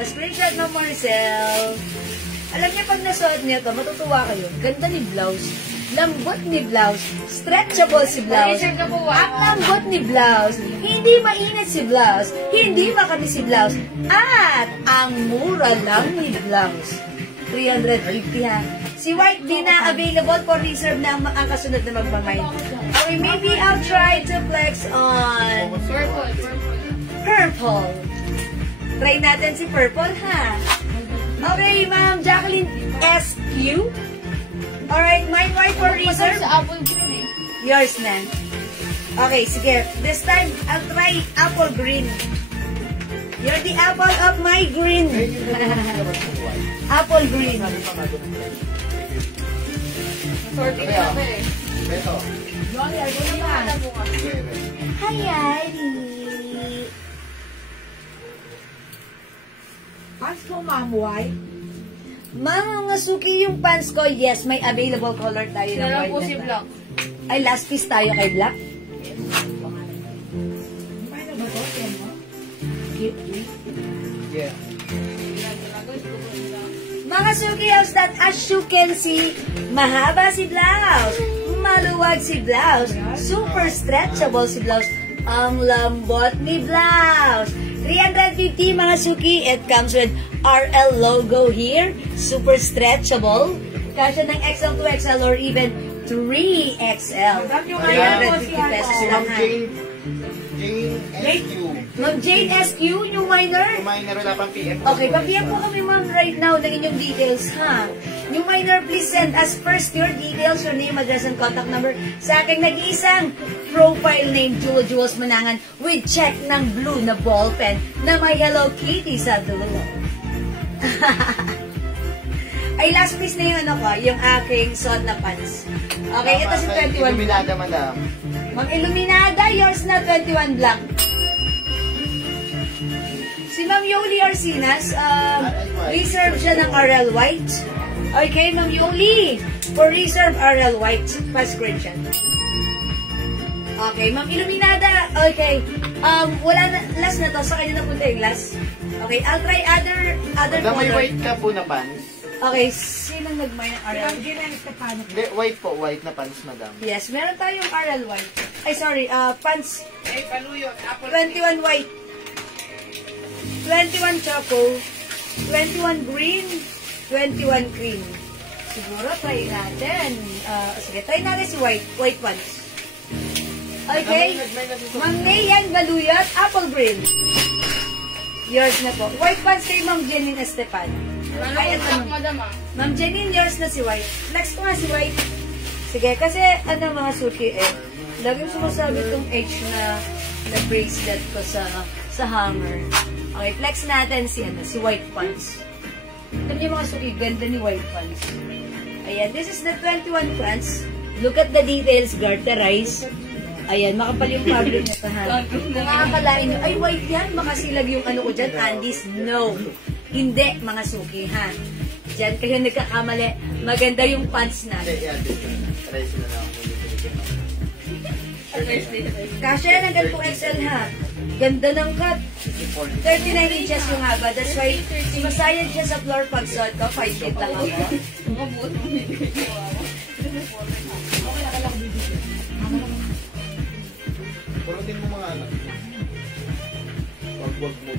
Pa-screenshot, Ma'am Marcel. Alam niyo, pag nasuot niyo to, matutuwa kayo. Ganda ni blouse. Lambot ni blouse. Stretchable si blouse. Ang lambot ni blouse. Hindi mainit si blouse. Hindi makati si blouse. At ang mura lang ni blouse. 350 ha. Si white di na available for reserve na ang kasunod na magmamay. Okay, maybe I'll try to flex on purple. Try natin si purple ha. Okay, Ma'am Jacqueline SQ. Alright, my wife for reserve. Sa apple green eh. Yours na. Okay, sige. This time, I'll try apple green. You're the apple of my green. Apple green. Sorting na natin eh. Ito. Hi, Ari. Pants ko, Ma'am White. Mga Suki, yung pants ko, yes, may available color tayo ng Nalang white po na si to. black. Ay, last piece tayo kay black. Paano ba ito? Yan mo? Cute. Yeah. Mga Suki, how's that? As you can see, mahaba si blouse. Maluwag si blouse. Super stretchable si blouse. Ang lambot ni blouse. 350 mga Suki. It comes with RL logo here. Super stretchable. Kasya ng XL to XL or even 3XL. 350 pesos lang ha. Jane SQ. Ma'am Jane SQ, new minor. Kumain na rin na pang PM. Okay, pabiyan po kami ma'am right now ng inyong details, ha? New minor, please send us first your details, your name, address, and contact number sa aking nag-iisang profile name, Jules Manangan, with check ng blue na ballpen na may Hello Kitty sa dulo. Ay, last piece na yung ano ko, yung aking suot na pants. Okay, ito si 21 black. Iluminada, madam. Ma'am Illuminada, yours na 21 black. Si Ma'am Yoli Orsinas, reserve siya ng RL White. Okay, Ma'am Yoli, for reserve RL White, pa-screenshot. Okay, Ma'am Illuminada, okay. Wala na, last na to, sa kanya na punta yung last. Okay, I'll try other Madam, may color. white ka po na pants. Okay, sino nag-buy ng RL? Angelina Stefano. Hindi, white po. White na pants, madam. Yes, meron tayong RL White. Ay, sorry, pants, Ay, paluyo. Apple. 21 white, 21 choco, 21 green, 21 cream. Siguro, try natin. Sige, try natin si white ones. Okay. Ma'am Mayan Baluyot, apple green. Yours na po. White pants kay Ma'am Janine Estepan. Ano Ay, po ito black, na. madam ah. Ma'am Janine, yours na si white. Next ko nga si white. Sige, kasi ano mga Suki laging sumasabi tong H na bracelet ko sa hanger. Okay, flex natin si white pants. Ito niyo mga Suki, ganda ni white pants. Ayan, this is the 21 pants. Look at the details, garterize. Ayan, makapal yung fabric nito ha. Kung makakalain nyo, ay white yan, makasilag yung ano ko dyan, Andes. No. Hindi, mga Suki ha. Diyan kayo nagkakamali. Maganda yung pants natin. Hindi, yan. Try sila na ako. Kasya yan hanggang 2XL ha. Ganda ng cut. 39 inches yung haba. That's why, sumasayad siya sa floor pag suot ko. 5 feet lang ako. Pulutin mo mga anak. Wag mo.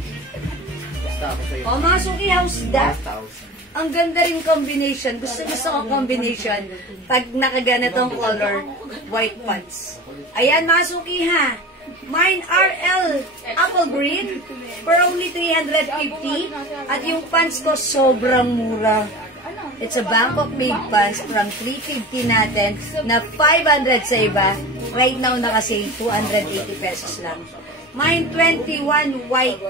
Basta ako sa'yo. O mga suki, how's that? 1,000. Ang ganda rin combination. Gusto ko combination. Pag nakaganitong color, white pants. Ayan mga suki ha. Mine RL apple green for only 350. At yung pants ko sobrang mura. It's a Bangkok made pants from 350 natin na 500 sa iba. Right now naka-sale 280 pesos lang. Mine 21 white.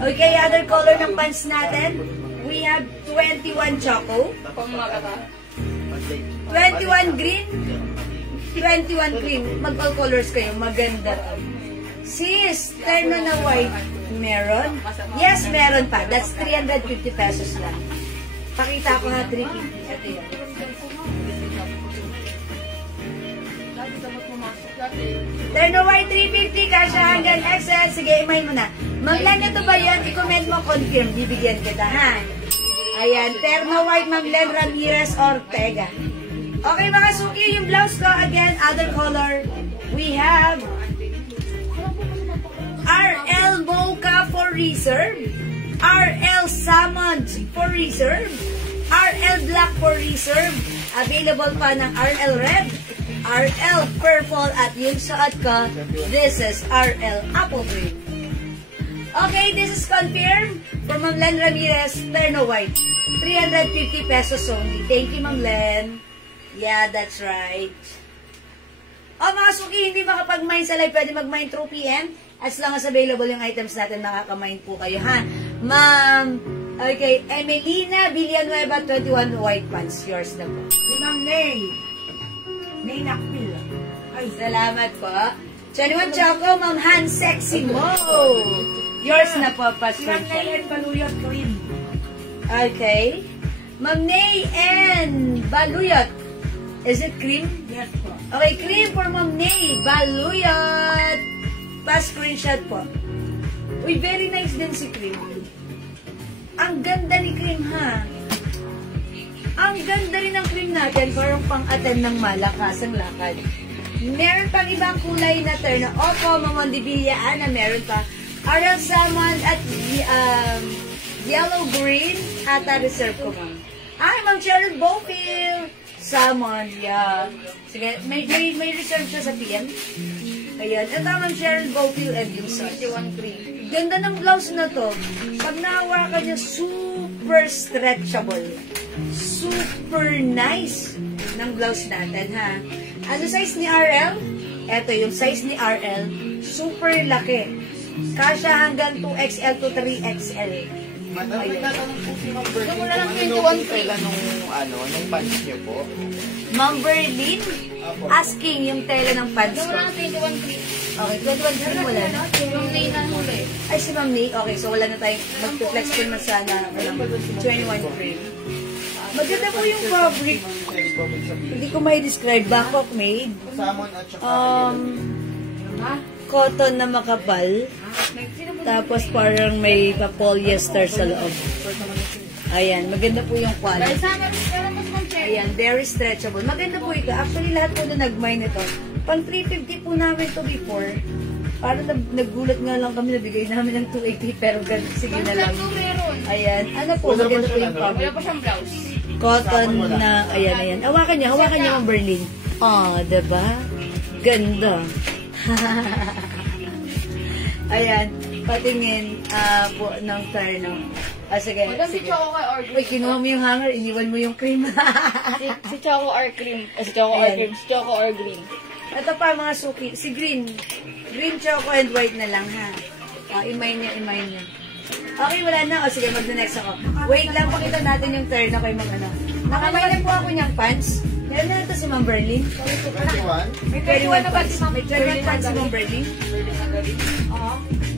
Okay, other color ng pants natin. We have 21 choco, 21 green, 21 green. Mag-all colors kayo. Maganda. Sis, terno na white. Meron? Yes, meron pa. That's 350 pesos lang. Pakita ko ha, 350. Ito yun. Terno white, 350. Kasha hanggang XL. Sige, imahin mo na. Ma'am Len, ito ba yan? I-comment mo, confirm. Bibigyan kita, ha? Ayan, terno white, Ma'am Len Ramirez Ortega. Okay, mga suki, yung blouse ko, again, other color. We have RL Mocha for reserve, RL Salmon for reserve, RL Black for reserve. Available pa ng RL Red, RL Purple, at yung suot ko, this is RL Apple Green. Okay, this is confirmed for Ma'am Len Ramirez, terno white. 350 pesos only. Thank you, Ma'am Len. Yeah, that's right. O mga suki, hindi makapag-mine sa live, pwede mag-mine through PM. As long as available yung items natin, makaka-mine po kayo, ha? Ma'am, okay, Emelina Villanueva, 21 white pants. Yours na po. Si Ma'am Nay. Nay Nakpil. Ay, salamat po. 21 Choco, Ma'am Han Sexy Mo. Yours na po, Si Pastor. Ma'am Nay and Baluyot Cream. Okay. Ma'am Nay and Baluyot. Is it cream? Yes po. Okay, cream for Ma'am Nay. Baluyot. Pa-screenshot po. Uy, very nice din si Cream. Ang ganda ni Cream, ha? Ang ganda rin ng cream natin. Parang pang-attend ng malakasang lakad. Meron pang ibang kulay na terno. Opo, Ma'am Ondivilla, Ana, meron pa. RL Salmon at yellow green at reserve ko, ma'am. Ay, Ma'am Sharon Bowfield. Salmon, yeah. Sige, may reserve siya sa PM. Ayan. Ito, Ma'am Sharon Bowfield and yung 21-3. Ganda ng blouse na to. Pag nahawakan niya, super stretchable. Super nice ng blouse natin, ha? Ano size ni RL? Ito, yung size ni RL. Super laki. Kasya hanggang 2XL to 3XL. Madam, nagtatanong po si Ma'am Berlin Wala lang kung 21 tela nung pants niyo po. Ma'am Berlin, asking yung tela ng pants ko. Wala lang 21 Okay, 21 cream wala na. Yung Nay na huli. Ay, si Ma'am Ni. Okay, so wala na tayong mag-flex ko naman sana. 21 cream. Maganda po yung fabric. Hindi ko may describe. Bangkok made. Salmon at saka Cotton na makapal. Tapos parang may pa-polyester sa loob. Ayan, maganda po yung quality. Ayan, very stretchable. Maganda po ito. Actually, lahat po na nag-mine ito. Pang 350 po namin to before. Parang nagulat nga lang kami, nabigay namin ng 280, pero sige na lang. Ayan, ano po, maganda po yung fabric. Wala pa siyang blouse. Cotton na, ayan. Hawakan niya, Ma'am Berlin. Diba? Ganda. Ayan, patingin po ng terno. Sige. Madam, si Choco kay or Uy, kinuha mo yung hanger, iniwan mo yung cream. si Choco or cream. Si Choco or cream. Si Choco or green. Ito pa mga suki, si green. Green, choco, and white na lang, ha? Imay niya. Okay, wala na. Sige, mag-next ako. Wait lang, pakita natin yung terno kay mga ano. Nakamay na po ako niyang pants. Meron na ito si Ma'am Berlin. 21? May 21 pants. May 21 pants si Ma'am Berlin.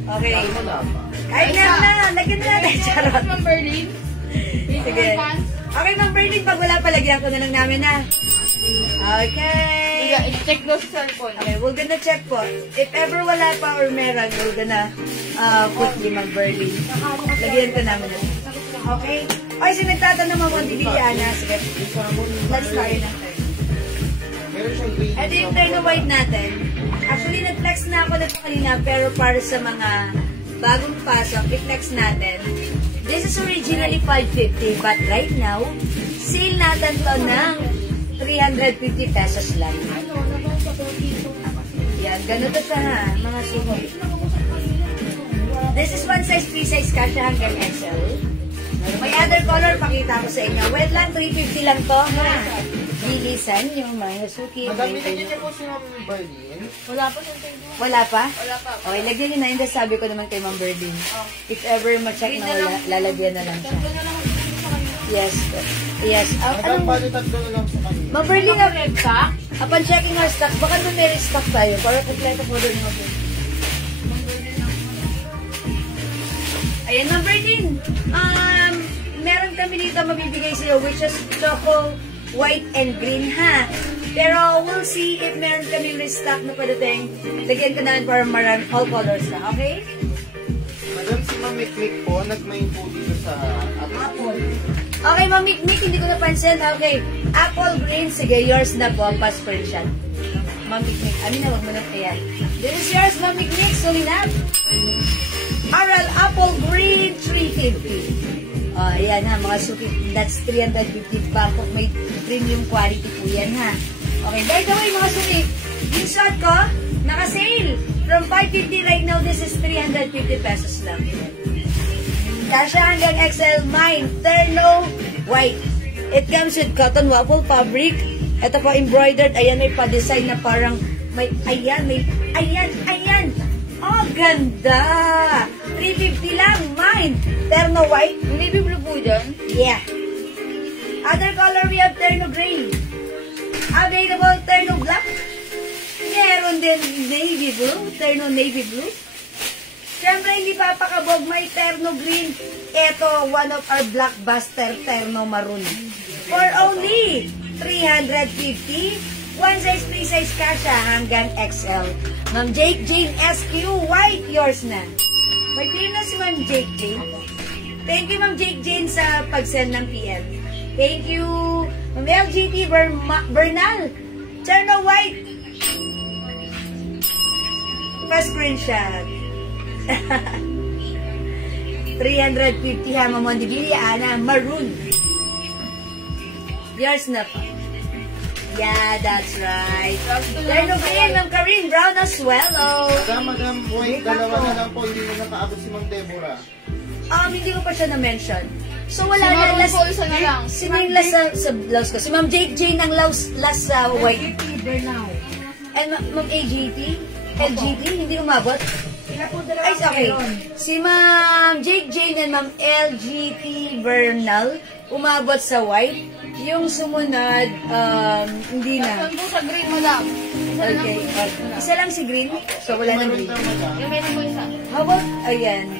Okay. Ay, na. Lagyan na natin. Charot. Ma'am Berlin. Sige. Okay, Ma'am Berlin, pag wala pa, lagyan ko na lang namin, ha? Okay. I-check daw sa cellphone. Okay, we're gonna check po. If ever wala pa or meron, we're gonna put the Burley. Lagyan ko namin na. Okay? Ay, si nagtatanong mo, Diana. Sige. Let's start na. Meron siyang green. Ito yung turn white natin. Actually, nag-flex na ako nito kanina, pero para sa mga bagong pasok, i-flex natin. This is originally 550, but right now, sale natin to ng 350 pesos lang. Yan, ganito siya ha, mga suko. This is one size, 3 size kasha hanggang XL. May other color, pakita ko sa inyo. Wait lang, 350 lang to ha. Bilisan yung mga suki. Madami na niya po si Ma'am Berlin. Wala pa sa table. Wala pa? Wala pa. Okay, lagyan nyo na yun. Dahil sabi ko naman kay Ma'am Berdine. If ever ma-check na wala, lalagyan na lang siya. Tatlo na lang ang table sa kanya. Yes. Yes. Madam, bali tatlo na lang sa kanila. Ma'am Berdine, Red ka? upon checking our stocks, baka na may stock tayo para kompleto po doon yung mga. Ayan, Ma'am Berdine. Meron kami dito mabibigay sa'yo, which is choco, white, and green, ha? Pero we'll see if meron kami restock na padating. Lagyan ko namin para marami all colors na, okay? Madam, si Ma'am Mikmik po, nag-main po dito sa Apple. Okay, Ma'am Mikmik, hindi ko napansin. Okay, apple green. Sige, yours na po. Pa-screenshot. Ma'am Mikmik, na, wag mo na kaya. This is yours, Ma'am Mikmik. Sulinap. Aral apple green, 350. Ayan ha, mga suki. That's 350 Bangkok. May premium quality po yan ha. Okay, by the way, mga suki, yung shot ko, naka-sale. From 550 right now, this is 350 pesos lang. Kasha hanggang XL, mine, terno, white. It comes with cotton waffle fabric. Ito po embroidered. Ayan, may pa-design na parang may, ayan. Oh, ganda! 350 lang, mine. Terno white. Navy blue po dyan. Yeah. Other color, we have terno gray. Available, terno black. Meron din navy blue, terno navy blue. Siyempre, hindi papakabog, may terno green. Ito, one of our blockbuster terno maroon. For only 350, one size, 3 size kasha hanggang XL. Ma'am Jake Jane SQ, white, yours na. May clear na si Ma'am Jake Jane. Thank you, Ma'am Jake Jane, sa pag-send ng PM. Thank you, Ma'am LGT Bernal. Terno white. Pa-screenshot. 350 ha, Ma'am Mondibilia, Ana, maroon. Yours na po. Yeah, that's right. Terno green, Ma'am Karin, brown as well. Oh. Madam, white, dalawa na lang po, hindi na nakaabot si Ma'am Deborah. Hindi ko pa siya na-mention. So, wala Si na Maroon last. po, isa na lang. Sino yung last sa blouse ko? Si Ma'am Jake Jane ang last sa white. And Ma'am AGT? LGT? Hindi umabot? Ay, okay. Si Ma'am Jake Jane and Ma'am LGT Bernal umabot sa white. Yung sumunod, hindi na. Saan po sa green, madam? Okay. Isa lang si green. So, wala na green. Yung meron po isa. How about, ayan.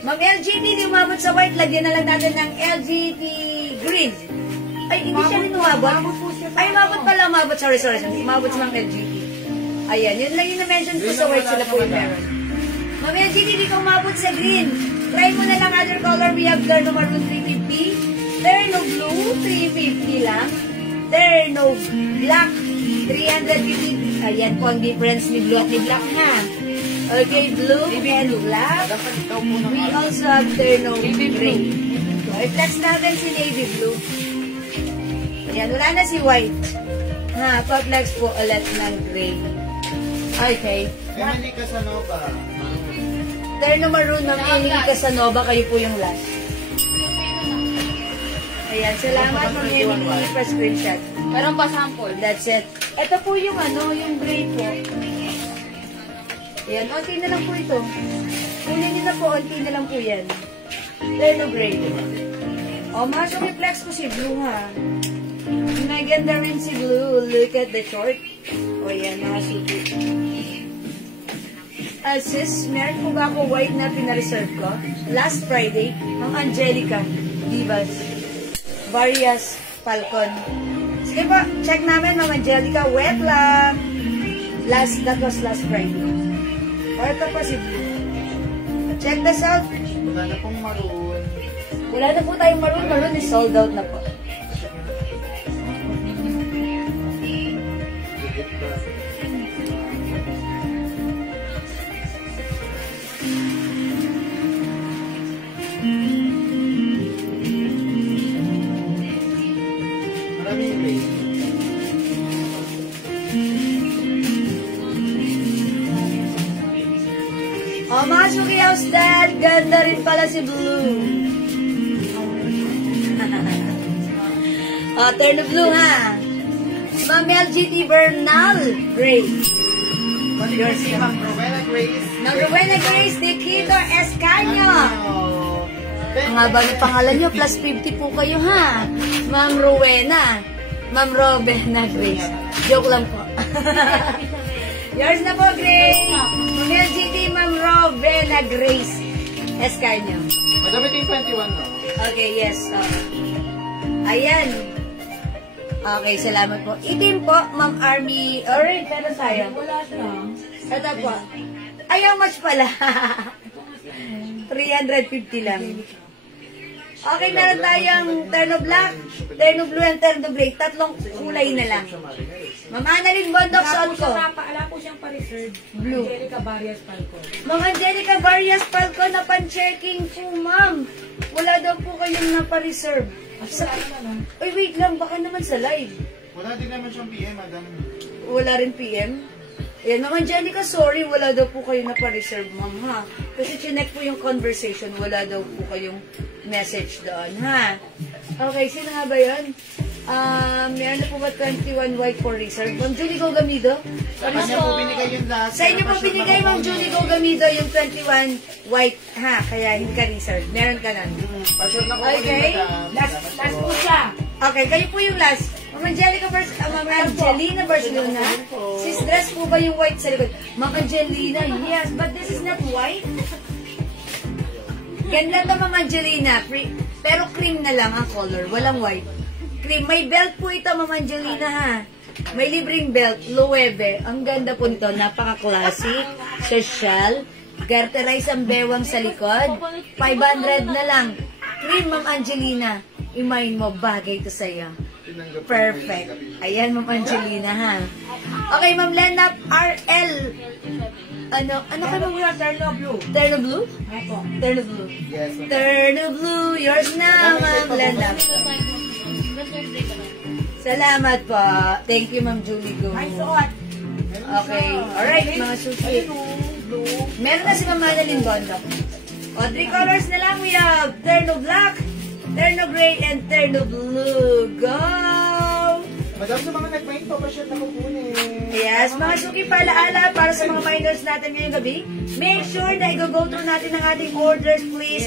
Ma'am LGT, hindi umabot sa white. Lagyan na lang natin ng LGT green. Ay, hindi siya rin umabot. Ay, umabot pala, umabot. Sorry. Umabot sa Ma'am LGT. Ayan, yun lang yung na-mention ko sa white. Sila po yung meron. Ma'am LGT, hindi ka umabot sa green. Try mo na lang other color. We have Terno Maroon 350. Terno Blue, 350 lang. Terno Black, 350. Ayan po ang difference ni Blue at ni Black ha. Okay, Blue and Black. We also have Terno Gray. I-flex natin si Navy Blue. Ayan, wala na si White. Ha, pa-flex po ulit ng Gray. Okay. Emily Casanova. Terno Maroon, Ma'am Emily Casanova, kayo po yung last. Ayan, salamat Ma'am Emily for screenshot. Meron pa sample. That's it. Ito po yung yung gray po. Ayan, onti na lang po ito. Kunin nyo na po, onti na lang po yan. Terno gray. Masok i-flex ko si Blue ha. Maganda rin si Blue. Look at the short. Ayan, nakasuti. Sis, meron po ba ako white na pinareserve ko? Last Friday, ang Angelica Divas Varias Falcon. Sige po, check namin, Ma'am Angelica. Wet lang. That was last Friday. O, ito po si Blue. Check this out. Wala na pong maroon. Wala na po tayong maroon. Maroon is sold out na po. Maraming race. Oh, mga Suki House Dad, ganda rin pala si Blue. Oh, turn the blue ha. Ma'am LGT Bernal Gray. Yours si Ma'am Rowena Grace. Ma'am Rowena Grace, Nikito Escanio. Oh. Ang haba ng pangalan nyo, plus 50 po kayo ha. Ma'am Rowena. Ma'am Rowena Grace. Joke lang po. Yours na po, Grace. Ma'am LGT, Ma'am Rowena Grace Escanio. Madami ito yung 21, no? Okay, yes. Ayan. Okay, salamat po. Itim po, Ma'am Army. Alright, pero tayo. Wala siya. Ito po. Ayaw much pala. 350 lang. Okay, meron tayong terno black, terno blue, and terno gray. Tatlong kulay na lang. Ma'am Annalyn Bondok, suot ko. Wala po siyang pa-reserve. Blue. Angelica Barrias Palco. Ma'am Angelica Barrias Palco, na pan-checking po, ma'am. Wala daw po kayong napa-reserve. Uy, wait lang, baka naman sa live. Wala din naman siyang PM, madam. Wala rin PM? Yan, Ma'am Angelica, sorry, wala daw po kayo napa-reserve, ma'am, ha? Kasi chinek po yung conversation, wala daw po kayong message doon, ha? Okay, sino nga ba yun? Meron na po ba 21 white for reserve? Ma'am Julie Gogamido? Sa kanya po binigay yung last. Sa inyo po binigay, Ma'am Julie Gogamido, yung 21 white, ha? Kaya hindi ka reserve. Meron ka nun. Pa-sure na po Okay. Last po siya. Okay, kayo po yung last. Ma'am Angelica Ma'am Angelina Barcelona. Sis, dress po ba yung white sa likod? Ma'am Angelina, yes, but this is not white. Ganda to, Ma'am Angelina. Pero cream na lang ang color, walang white. Cream. May belt po ito, Ma'am Angelina, ha? May libreng belt, Loewe. Ang ganda po nito, napaka-classic, social. Garterize ang bewang sa likod. 500 na lang. Cream, Ma'am Angelina. Imayin mo, bagay to sa'yo. Perfect. Ayan, Ma'am Angelina, ha? Okay, Ma'am Lena, RL. Ano ka, Ma'am? Terno blue. Terno blue? Eko. Terno blue. Yes. Terno blue. Yours na, Ma'am Lena. Salamat po. Thank you, Ma'am Julie Go. Ay, suot. Okay. Alright, mga sushi. Meron na si Ma'am Annalyn Bondok. O, 3 colors na lang. We have terno black, terno gray, and terno blue. Go! Madam, sa mga nag-main pa ba siya nakukunin? Yes, mga suki paalaala para sa mga minors natin ngayong gabi. Make sure na i-go through natin ang ating orders, please.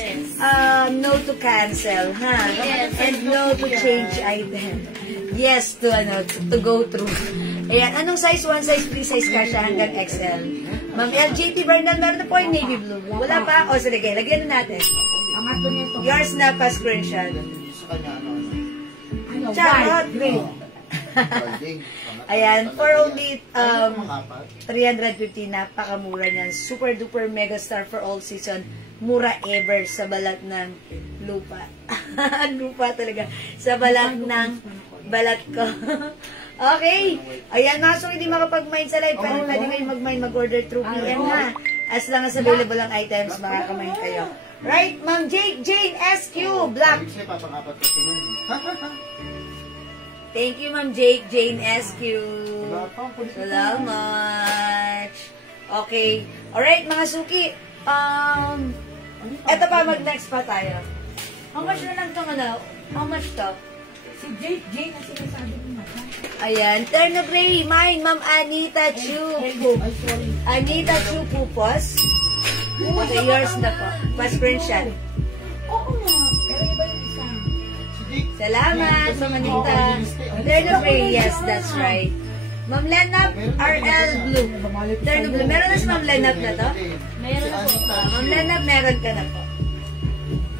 No to cancel, ha? And no to change item. Yes, to go through. Ayan, anong size? 1 size, 3 size ka siya hanggang XL. Ma'am LGT Bernal, meron na po yung navy blue. Wala pa? O, sige, lagyan na natin. Ang ato nito. Yours na pa screenshot. Sa kanya, Ano, Charot! white, gray. Ayan, for only Mga apat. 350, napakamura niyan. Super duper mega star for all season. Mura ever sa balat ng lupa. Lupa talaga. Sa balat ng balat ko. Okay. Ayan, so hindi makapag-mine sa live. Pwede kayo mag-mine, mag-order through PM, ha? As long as available ang items, makaka-mine kayo. Right, Ma'am Jane SQ Black. Kasi papang-apat kasi nun. Thank you, Ma'am Jane SQ. Salamat. Okay. Alright, mga suki. Eto pa, mag-next pa tayo. How much na lang itong ano? How much to? Si Jane ang sinasabi ko na. Ayan. Terno gray, mine, Ma'am Anita Chu. Ay, sorry. Anita Chu Pupos. Okay, yours na po. Pa-screenshot. Oo nga. Pero iba yung isa. Salamat, Ma'am Anita. Terno gray, yes, that's right. Ma'am Lenap, RL Blue. Terno blue. Meron na si Ma'am Lenap na to? Meron na po. Ma'am Lenap, meron ka na po.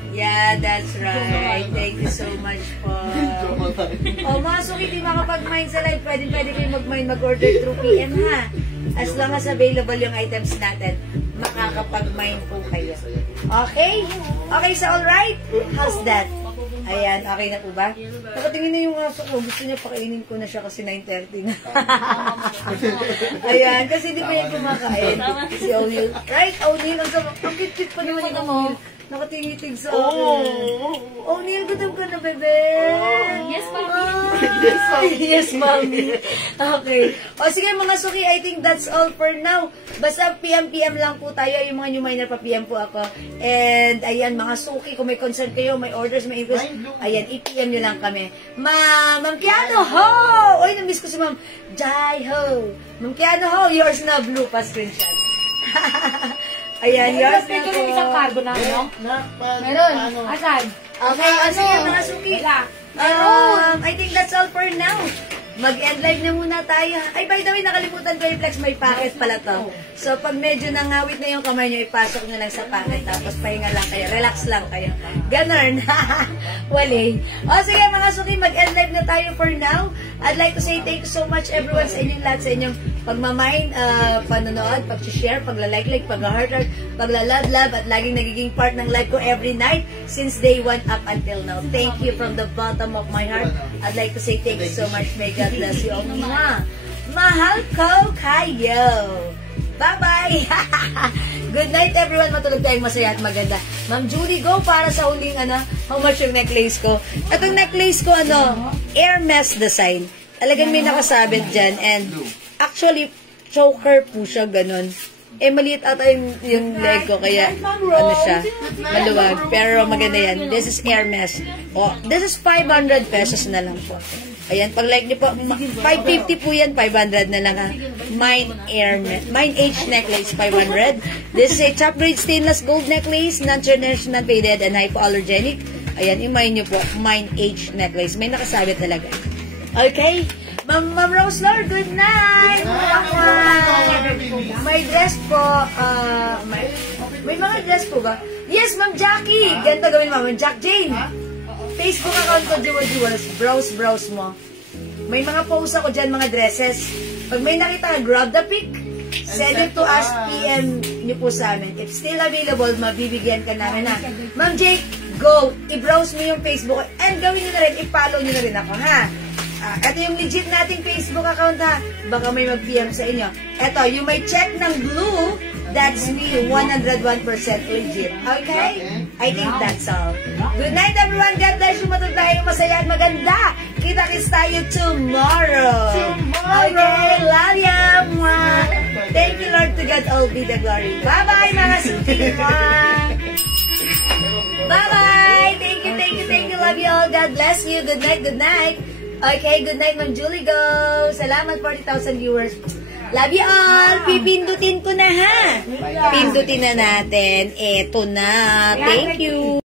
Yeah, that's right. Thank you so much po. Mga suki, di makapag-mine sa live, pwede kayo mag-mine, mag-order through PM ha. As long as available yung items natin, makakapag-mine po kayo. Okay? Okay, so alright? How's that? Ayan, okay na po ba? Nakatingin na yung aso ko. Gusto niya pakainin ko na siya kasi 9:30 na. Ayan, kasi di pa yung kumakain. Si O'Neil. Right, O'Neil? Ang cute-cute pa naman yung O'Neil. Nakatingitig sa akin. O'Neil, gutom ka na, bebe. Yes, Mami. Yes, Mami. Okay. O sige, mga suki, I think that's all for now. Basta PM lang po tayo. Yung mga new miner pa PM po ako. And, ayan, mga suki, kung may concern kayo, may orders, may interest, ayan, i-PM nyo lang kami. Ma'am Kiano Ho! Oy, na-miss ko si Ma'am Jai Ho. Ma'am Kiano Ho, yours na blue pa screenshot. Ayan, yours na po. May isang cargo na, no? Meron. Asan? Okay, sige, mga suki. I think that's all for now. Mag-end live na muna tayo. Ay, by the way, nakalimutan ko yung flex, may packet pala to. So, pag medyo nangawit na yung kamay nyo, ipasok nyo lang sa packet, tapos pahinga lang kayo, relax lang kayo. Ganon. Wali. O, sige mga suki, mag-end live na tayo for now. I'd like to say thank you so much everyone sa inyong lahat, sa inyong pagmamine, panonood, pag-share, pagla-like, pag-heart, pagla-love, at laging nagiging part ng live ko every night since day 1 up until now. Thank you from the bottom of my heart. I'd like to say thank you so much. May God bless you all. Mahal ko kayo. Bye-bye! Good night everyone. Matulog tayong masaya at maganda. Ma'am Julie, go para sa huling how much yung necklace ko. Itong necklace ko, Hermes design. Talagang may nakasabit dyan. And actually, choker po siya, ganun. Maliit ata yung leg ko, kaya siya, maluwag. Pero maganda yan. This is Hermes. This is 500 pesos na lang po. Ayan, pag like niyo po, 550 po yan, 500 na lang ha. Mine H necklace, 500. This is a top grade stainless gold necklace, non-traditional faded and hypoallergenic. Ayan, i-mine niyo po, Mine H necklace. May nakasabit talaga. Okay? Ma'am Rose Lord, good night! May dress po, may mga dress po ba? Yes, Ma'am Jackie! Ganito gawin, Ma'am Jack Jane. Facebook account ko, Jewels. Browse mo. May mga post ako dyan, mga dresses. Pag may nakita, grab the pic. Send it to us, PM niyo po sa amin. If still available, mabibigyan ka namin na. Ma'am Jake, go! I-browse mo yung Facebook. And gawin nyo na rin, i-follow nyo na rin ako, ha? Ito yung legit nating Facebook account, ha? Baka may mag-PM sa inyo. Ito, you may check ng blue. That's me, 101% legit. Okay? I think that's all. Good night, everyone. God bless you. Matulog tayo masaya at maganda. Kita-kits tayo tomorrow. Okay? Love ya. Thank you, Lord. To God all be the glory. Bye-bye, mga suki. Bye-bye. Thank you. Love you all. God bless you. Good night. Okay, good night, Ma'am Julie. Go. Salamat, 40,000 viewers. Love you all! Pipindutin ko na ha! Pindutin na natin. Eto na. Thank you!